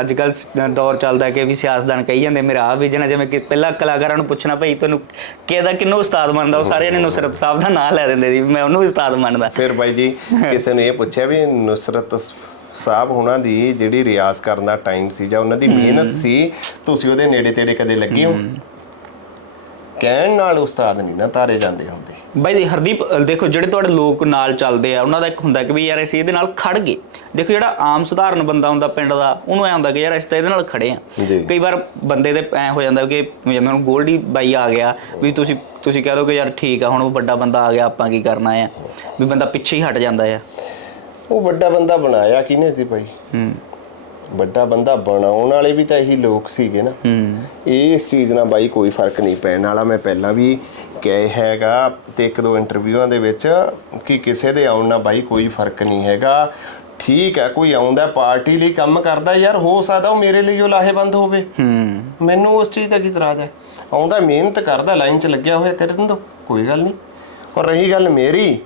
ਅੱਜ ਕੱਲ ਦੌਰ ਚੱਲਦਾ ਕਿ ਵੀ ਸਿਆਸਤਦਾਨ ਕਹੀ ਜਾਂਦੇ ਮੇਰਾ ਆ ਵਿਜਨ ਹੈ ਜਿਵੇਂ ਕਿ ਪਹਿਲਾਂ ਕਲਾਕਾਰਾਂ ਨੂੰ ਪੁੱਛਣਾ ਭਾਈ ਤੁਹਾਨੂੰ ਕਿਹਦਾ ਕਿੰਨੂੰ ਉਸਤਾਦ ਮੰਨਦਾ ਉਹ ਸਾਰਿਆਂ ਨੇ ਨੁਸਰਤ ਸਾਹਿਬ ਦਾ ਨਾਂ ਲੈ ਦਿੰਦੇ ਸੀ ਵੀ ਮੈਂ ਉਹਨੂੰ ਉਸਤਾਦ ਮੰਨਦਾ ਫਿਰ ਬਾਈ ਜੀ ਕਿਸੇ ਨੇ ਇਹ ਪੁੱਛਿਆ ਵੀ ਨੁਸਰਤ ਸ- ਸਾਹਿਬ ਉਹਨਾਂ ਦੀ ਜਿਹੜੀ ਰਿਆਜ਼ ਕਰਨ ਦਾ ਟਾਈਮ ਸੀ ਜਾਂ ਉਹਨਾਂ ਦੀ ਮਿਹਨਤ ਸੀ ਤੁਸੀਂ ਉਹਦੇ ਨੇੜੇ ਤੇੜੇ ਕਦੇ ਲੱਗੇ ਹੋ। ਕਹਿਣ ਨਾਲ ਉਸਤਾਦ ਨਹੀਂ ਨਾ ਤਾਰੇ ਜਾਂਦੇ ਹੁੰਦੇ। ਬਾਈ ਹਰਦੀਪ ਦੇਖੋ ਜਿਹੜੇ ਤੁਹਾਡੇ ਲੋਕ ਨਾਲ ਚੱਲਦੇ ਆ ਉਹਨਾਂ ਦਾ ਇੱਕ ਹੁੰਦਾ ਕਿ ਵੀ ਯਾਰ ਅਸੀਂ ਇਹਦੇ ਨਾਲ ਖੜ ਗਏ। ਦੇਖੋ ਜਿਹੜਾ ਆਮ ਸਧਾਰਨ ਬੰਦਾ ਹੁੰਦਾ ਪਿੰਡ ਦਾ ਉਹਨੂੰ ਐ ਹੁੰਦਾ ਕਿ ਯਾਰ ਅਸੀਂ ਤਾਂ ਇਹਦੇ ਨਾਲ ਖੜੇ ਆ। ਕਈ ਵਾਰ ਬੰਦੇ ਦੇ ਐ ਹੋ ਜਾਂਦਾ ਕਿ ਜਿਵੇਂ ਹੁਣ ਗੋਲਡੀ ਬਾਈ ਆ ਗਿਆ ਵੀ ਤੁਸੀਂ ਤੁਸੀਂ ਕਹਿ ਦੋ ਕਿ ਯਾਰ ਠੀਕ ਆ ਹੁਣ ਉਹ ਵੱਡਾ ਬੰਦਾ ਆ ਗਿਆ ਆਪਾਂ ਕੀ ਕਰਨਾ ਆ? ਵੀ ਬੰਦਾ ਪਿੱਛੇ ਹੀ ਹਟ ਜਾਂਦਾ ਆ। ਉਹ ਵੱਡਾ ਬੰਦਾ ਬਣਾਇਆ ਕਿਹਨੇ ਸੀ ਭਾਈ ਹੂੰ। ਵੱਡਾ ਬੰਦਾ ਬਣਾਉਣ ਵਾਲੇ ਵੀ ਤਾਂ ਇਹੀ ਲੋਕ ਸੀਗੇ ਨਾ। ਇਸ ਚੀਜ਼ ਨਾਲ ਬਾਈ ਕੋਈ ਫ਼ਰਕ ਨਹੀਂ ਪੈਣ ਵਾਲਾ। ਮੈਂ ਪਹਿਲਾਂ ਵੀ ਕਹੇ ਹੈਗਾ ਤੇ ਇੱਕ ਦੋ ਇੰਟਰਵਿਊਆਂ ਦੇ ਵਿੱਚ ਕਿ ਕਿਸੇ ਦੇ ਆਉਣ ਨਾਲ ਬਾਈ ਕੋਈ ਫ਼ਰਕ ਨਹੀਂ ਹੈਗਾ। ਠੀਕ ਹੈ ਕੋਈ ਆਉਂਦਾ ਪਾਰਟੀ ਲਈ ਕੰਮ ਕਰਦਾ ਯਾਰ ਹੋ ਸਕਦਾ ਉਹ ਮੇਰੇ ਲਈ ਉਹ ਲਾਹੇਬੰਦ ਹੋਵੇ। ਹੂੰ। ਮੈਨੂੰ ਉਸ ਚੀਜ਼ ਦਾ ਕੀ ਇਤਰਾਜ਼ ਹੈ? ਆਉਂਦਾ ਮਿਹਨਤ ਕਰਦਾ ਲਾਈਨ 'ਚ ਲੱਗਿਆ ਹੋਇਆ ਕਰਨ ਦੋ ਕੋਈ ਗੱਲ ਨਹੀਂ। ਔਰ ਰਹੀ ਗੱਲ ਮੇਰੀ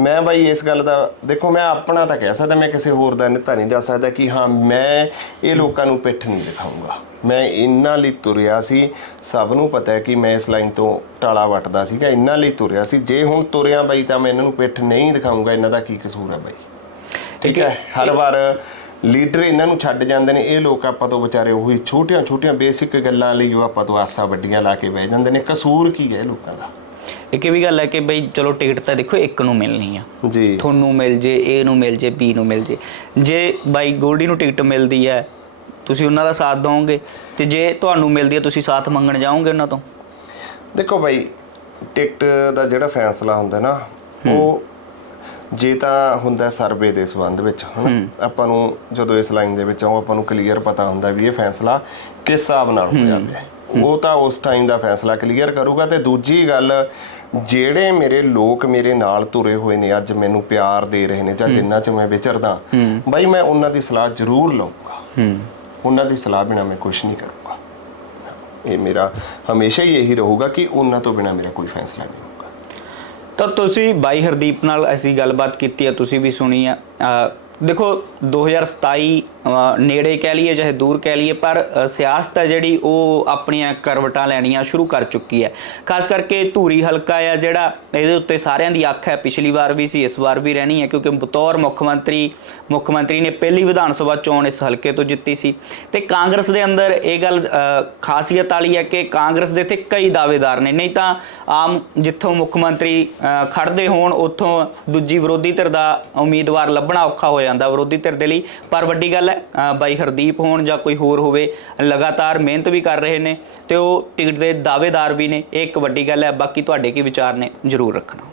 ਮੈਂ ਬਾਈ ਇਸ ਗੱਲ ਦਾ ਦੇਖੋ ਮੈਂ ਆਪਣਾ ਤਾਂ ਕਹਿ ਸਕਦਾ ਮੈਂ ਕਿਸੇ ਹੋਰ ਦਾ ਨਿੱਤਾ ਨਹੀਂ ਦੱਸ ਸਕਦਾ ਕਿ ਹਾਂ ਮੈਂ ਇਹ ਲੋਕਾਂ ਨੂੰ ਪਿੱਠ ਨਹੀਂ ਦਿਖਾਊਂਗਾ। ਮੈਂ ਇੰਨਾ ਲਈ ਤੁਰਿਆ ਸੀ ਸਭ ਨੂੰ ਪਤਾ ਹੈ ਕਿ ਮੈਂ ਇਸ ਲਾਈਨ ਤੋਂ ਟਾਲਾ ਵੱਟਦਾ ਸੀਗਾ ਇੰਨਾ ਲਈ ਤੁਰਿਆ ਸੀ। ਜੇ ਹੁਣ ਤੁਰਿਆ ਬਾਈ ਤਾਂ ਮੈਂ ਇਹਨਾਂ ਨੂੰ ਪਿੱਠ ਨਹੀਂ ਦਿਖਾਊਂਗਾ ਇਹਨਾਂ ਦਾ ਕੀ ਕਸੂਰ ਹੈ ਬਾਈ? ਠੀਕ ਹੈ ਹਰ ਵਾਰ ਲੀਡਰ ਇਹਨਾਂ ਨੂੰ ਛੱਡ ਜਾਂਦੇ ਨੇ ਇਹ ਲੋਕ ਆਪਾਂ ਤੋਂ ਵਿਚਾਰੇ ਉਹੀ ਛੋਟੀਆਂ ਛੋਟੀਆਂ ਬੇਸਿਕ ਗੱਲਾਂ ਲਈ ਉਹ ਆਪਾਂ ਤੋਂ ਆਸਾਂ ਵੱਡੀਆਂ ਲਾ ਕੇ ਬਹਿ ਜਾਂਦੇ ਨੇ। ਕਸੂਰ ਕੀ ਹੈ ਲੋਕਾਂ ਦਾ? ਇੱਕ ਇਹ ਵੀ ਗੱਲ ਹੈ ਕਿ ਬਈ ਚਲੋ ਟਿਕਟ ਤਾਂ ਦੇਖੋ ਇੱਕ ਨੂੰ ਮਿਲਣੀ ਆ। ਜੀ। ਤੁਹਾਨੂੰ ਮਿਲ ਜੇ ਏ ਨੂੰ ਮਿਲ ਜੇ ਬੀ ਨੂੰ ਮਿਲ ਜੇ। ਜੇ ਬਾਈ ਗੋਲਡੀ ਨੂੰ ਟਿਕਟ ਮਿਲਦੀ ਹੈ ਤੁਸੀਂ ਉਹਨਾਂ ਦਾ ਸਾਥ ਦਿਓਗੇ? ਤੇ ਜੇ ਤੁਹਾਨੂੰ ਮਿਲਦੀ ਹੈ ਤੁਸੀਂ ਸਾਥ ਮੰਗਣ ਜਾਓਗੇ ਉਹਨਾਂ ਤੋਂ? ਦੇਖੋ ਭਾਈ ਟਿਕਟ ਦਾ ਜਿਹੜਾ ਫੈਸਲਾ ਹੁੰਦਾ ਨਾ ਉਹ ਜੇ ਤਾਂ ਹੁੰਦਾ ਸਰਵੇ ਦੇ ਸੰਬੰਧ ਵਿੱਚ ਹਨਾ? ਆਪਾਂ ਨੂੰ ਜਦੋਂ ਇਸ ਲਾਈਨ ਦੇ ਵਿੱਚ ਆਉਂ ਆਪਾਂ ਨੂੰ ਕਲੀਅਰ ਪਤਾ ਹੁੰਦਾ ਵੀ ਇਹ ਫੈਸਲਾ ਕਿਸ ਹਿਸਾਬ ਨਾਲ ਹੋ ਜਾਂਦਾ ਹੈ। ਉਹ ਤਾਂ ਉਸ ਟਾਈਮ ਦਾ ਫੈਸਲਾ ਕਲੀਅਰ ਕਰੂਗਾ ਤੇ ਦੂਜੀ ਗੱਲ ਜਿਹੜੇ ਮੇਰੇ ਲੋਕ ਮੇਰੇ ਨਾਲ ਤੁਰੇ ਹੋਏ ਨੇ ਅੱਜ ਮੈਨੂੰ ਪਿਆਰ ਦੇ ਰਹੇ ਨੇ ਜਾਂ ਜਿੰਨਾ ਚ ਮੈਂ ਵਿਚਰਦਾ ਬਾਈ ਮੈਂ ਉਹਨਾਂ ਦੀ ਸਲਾਹ ਜ਼ਰੂਰ ਲਵਾਂਗਾ ਉਹਨਾਂ ਦੀ ਸਲਾਹ ਬਿਨਾ ਮੈਂ ਕੁਝ ਨਹੀਂ ਕਰੂੰਗਾ। ਇਹ ਮੇਰਾ ਹਮੇਸ਼ਾ ਹੀ ਇਹੀ ਰਹੂਗਾ ਕਿ ਉਹਨਾਂ ਤੋਂ ਬਿਨਾ ਮੇਰਾ ਕੋਈ ਫੈਸਲਾ ਨਹੀਂ ਹੋਊਗਾ। ਤਾਂ ਤੁਸੀਂ ਬਾਈ ਹਰਦੀਪ ਨਾਲ ਅਸੀਂ ਗੱਲਬਾਤ ਕੀਤੀ ਹੈ ਤੁਸੀਂ ਵੀ ਸੁਣੀ ਆ। ਦੇਖੋ 2027 ਅਹ ਨੇੜੇ ਕਹਿ ਲਈਏ ਚਾਹੇ ਦੂਰ ਕਹਿ ਲਈਏ ਪਰ ਸਿਆਸਤ ਹੈ ਜਿਹੜੀ ਉਹ ਆਪਣੀਆਂ ਕਰਵਟਾਂ ਲੈਣੀਆਂ ਸ਼ੁਰੂ ਕਰ ਚੁੱਕੀ ਹੈ। ਖਾਸ ਕਰਕੇ ਧੂਰੀ ਹਲਕਾ ਆ ਜਿਹੜਾ ਇਹਦੇ ਉੱਤੇ ਸਾਰਿਆਂ ਦੀ ਅੱਖ ਹੈ। ਪਿਛਲੀ ਵਾਰ ਵੀ ਸੀ ਇਸ ਵਾਰ ਵੀ ਰਹਿਣੀ ਹੈ ਕਿਉਂਕਿ ਬਤੌਰ ਮੁੱਖ ਮੰਤਰੀ ਮੁੱਖ ਮੰਤਰੀ ਨੇ ਪਹਿਲੀ ਵਿਧਾਨ ਸਭਾ ਚੋਣ ਇਸ ਹਲਕੇ ਤੋਂ ਜਿੱਤੀ ਸੀ। ਤੇ ਕਾਂਗਰਸ ਦੇ ਅੰਦਰ ਇਹ ਗੱਲ ਖਾਸੀਅਤ ਵਾਲੀ ਹੈ ਕਿ ਕਾਂਗਰਸ ਦੇ ਇੱਥੇ ਕਈ ਦਾਅਵੇਦਾਰ ਨੇ। ਨਹੀਂ ਤਾਂ ਆਮ ਜਿੱਥੋਂ ਮੁੱਖ ਮੰਤਰੀ ਅਹ, ਖੜਦੇ ਹੋਣ ਉੱਥੋਂ ਦੂਜੀ ਵਿਰੋਧੀ ਧਿਰ ਦਾ ਉਮੀਦਵਾਰ ਲੱਭਣਾ ਔਖਾ ਹੋ ਜਾਂਦਾ ਵਿਰੋਧੀ ਧਿਰ ਦੇ ਲਈ। ਪਰ ਵੱਡੀ ਗੱਲ ਹੈ ਬਾਈ ਹਰਦੀਪ ਹੋਣ ਜਾਂ ਕੋਈ ਹੋਰ ਹੋਵੇ, ਲਗਾਤਾਰ ਮਿਹਨਤ ਵੀ ਕਰ ਰਹੇ ਨੇ ਤੇ ਉਹ ਟਿਕਟ ਦੇ ਦਾਅਵੇਦਾਰ ਵੀ ਨੇ। ਇਹ ਇੱਕ ਵੱਡੀ ਗੱਲ ਹੈ, ਬਾਕੀ ਤੁਹਾਡੇ ਕੀ ਵਿਚਾਰ ਨੇ, ਜਰੂਰ ਰੱਖਣਾ।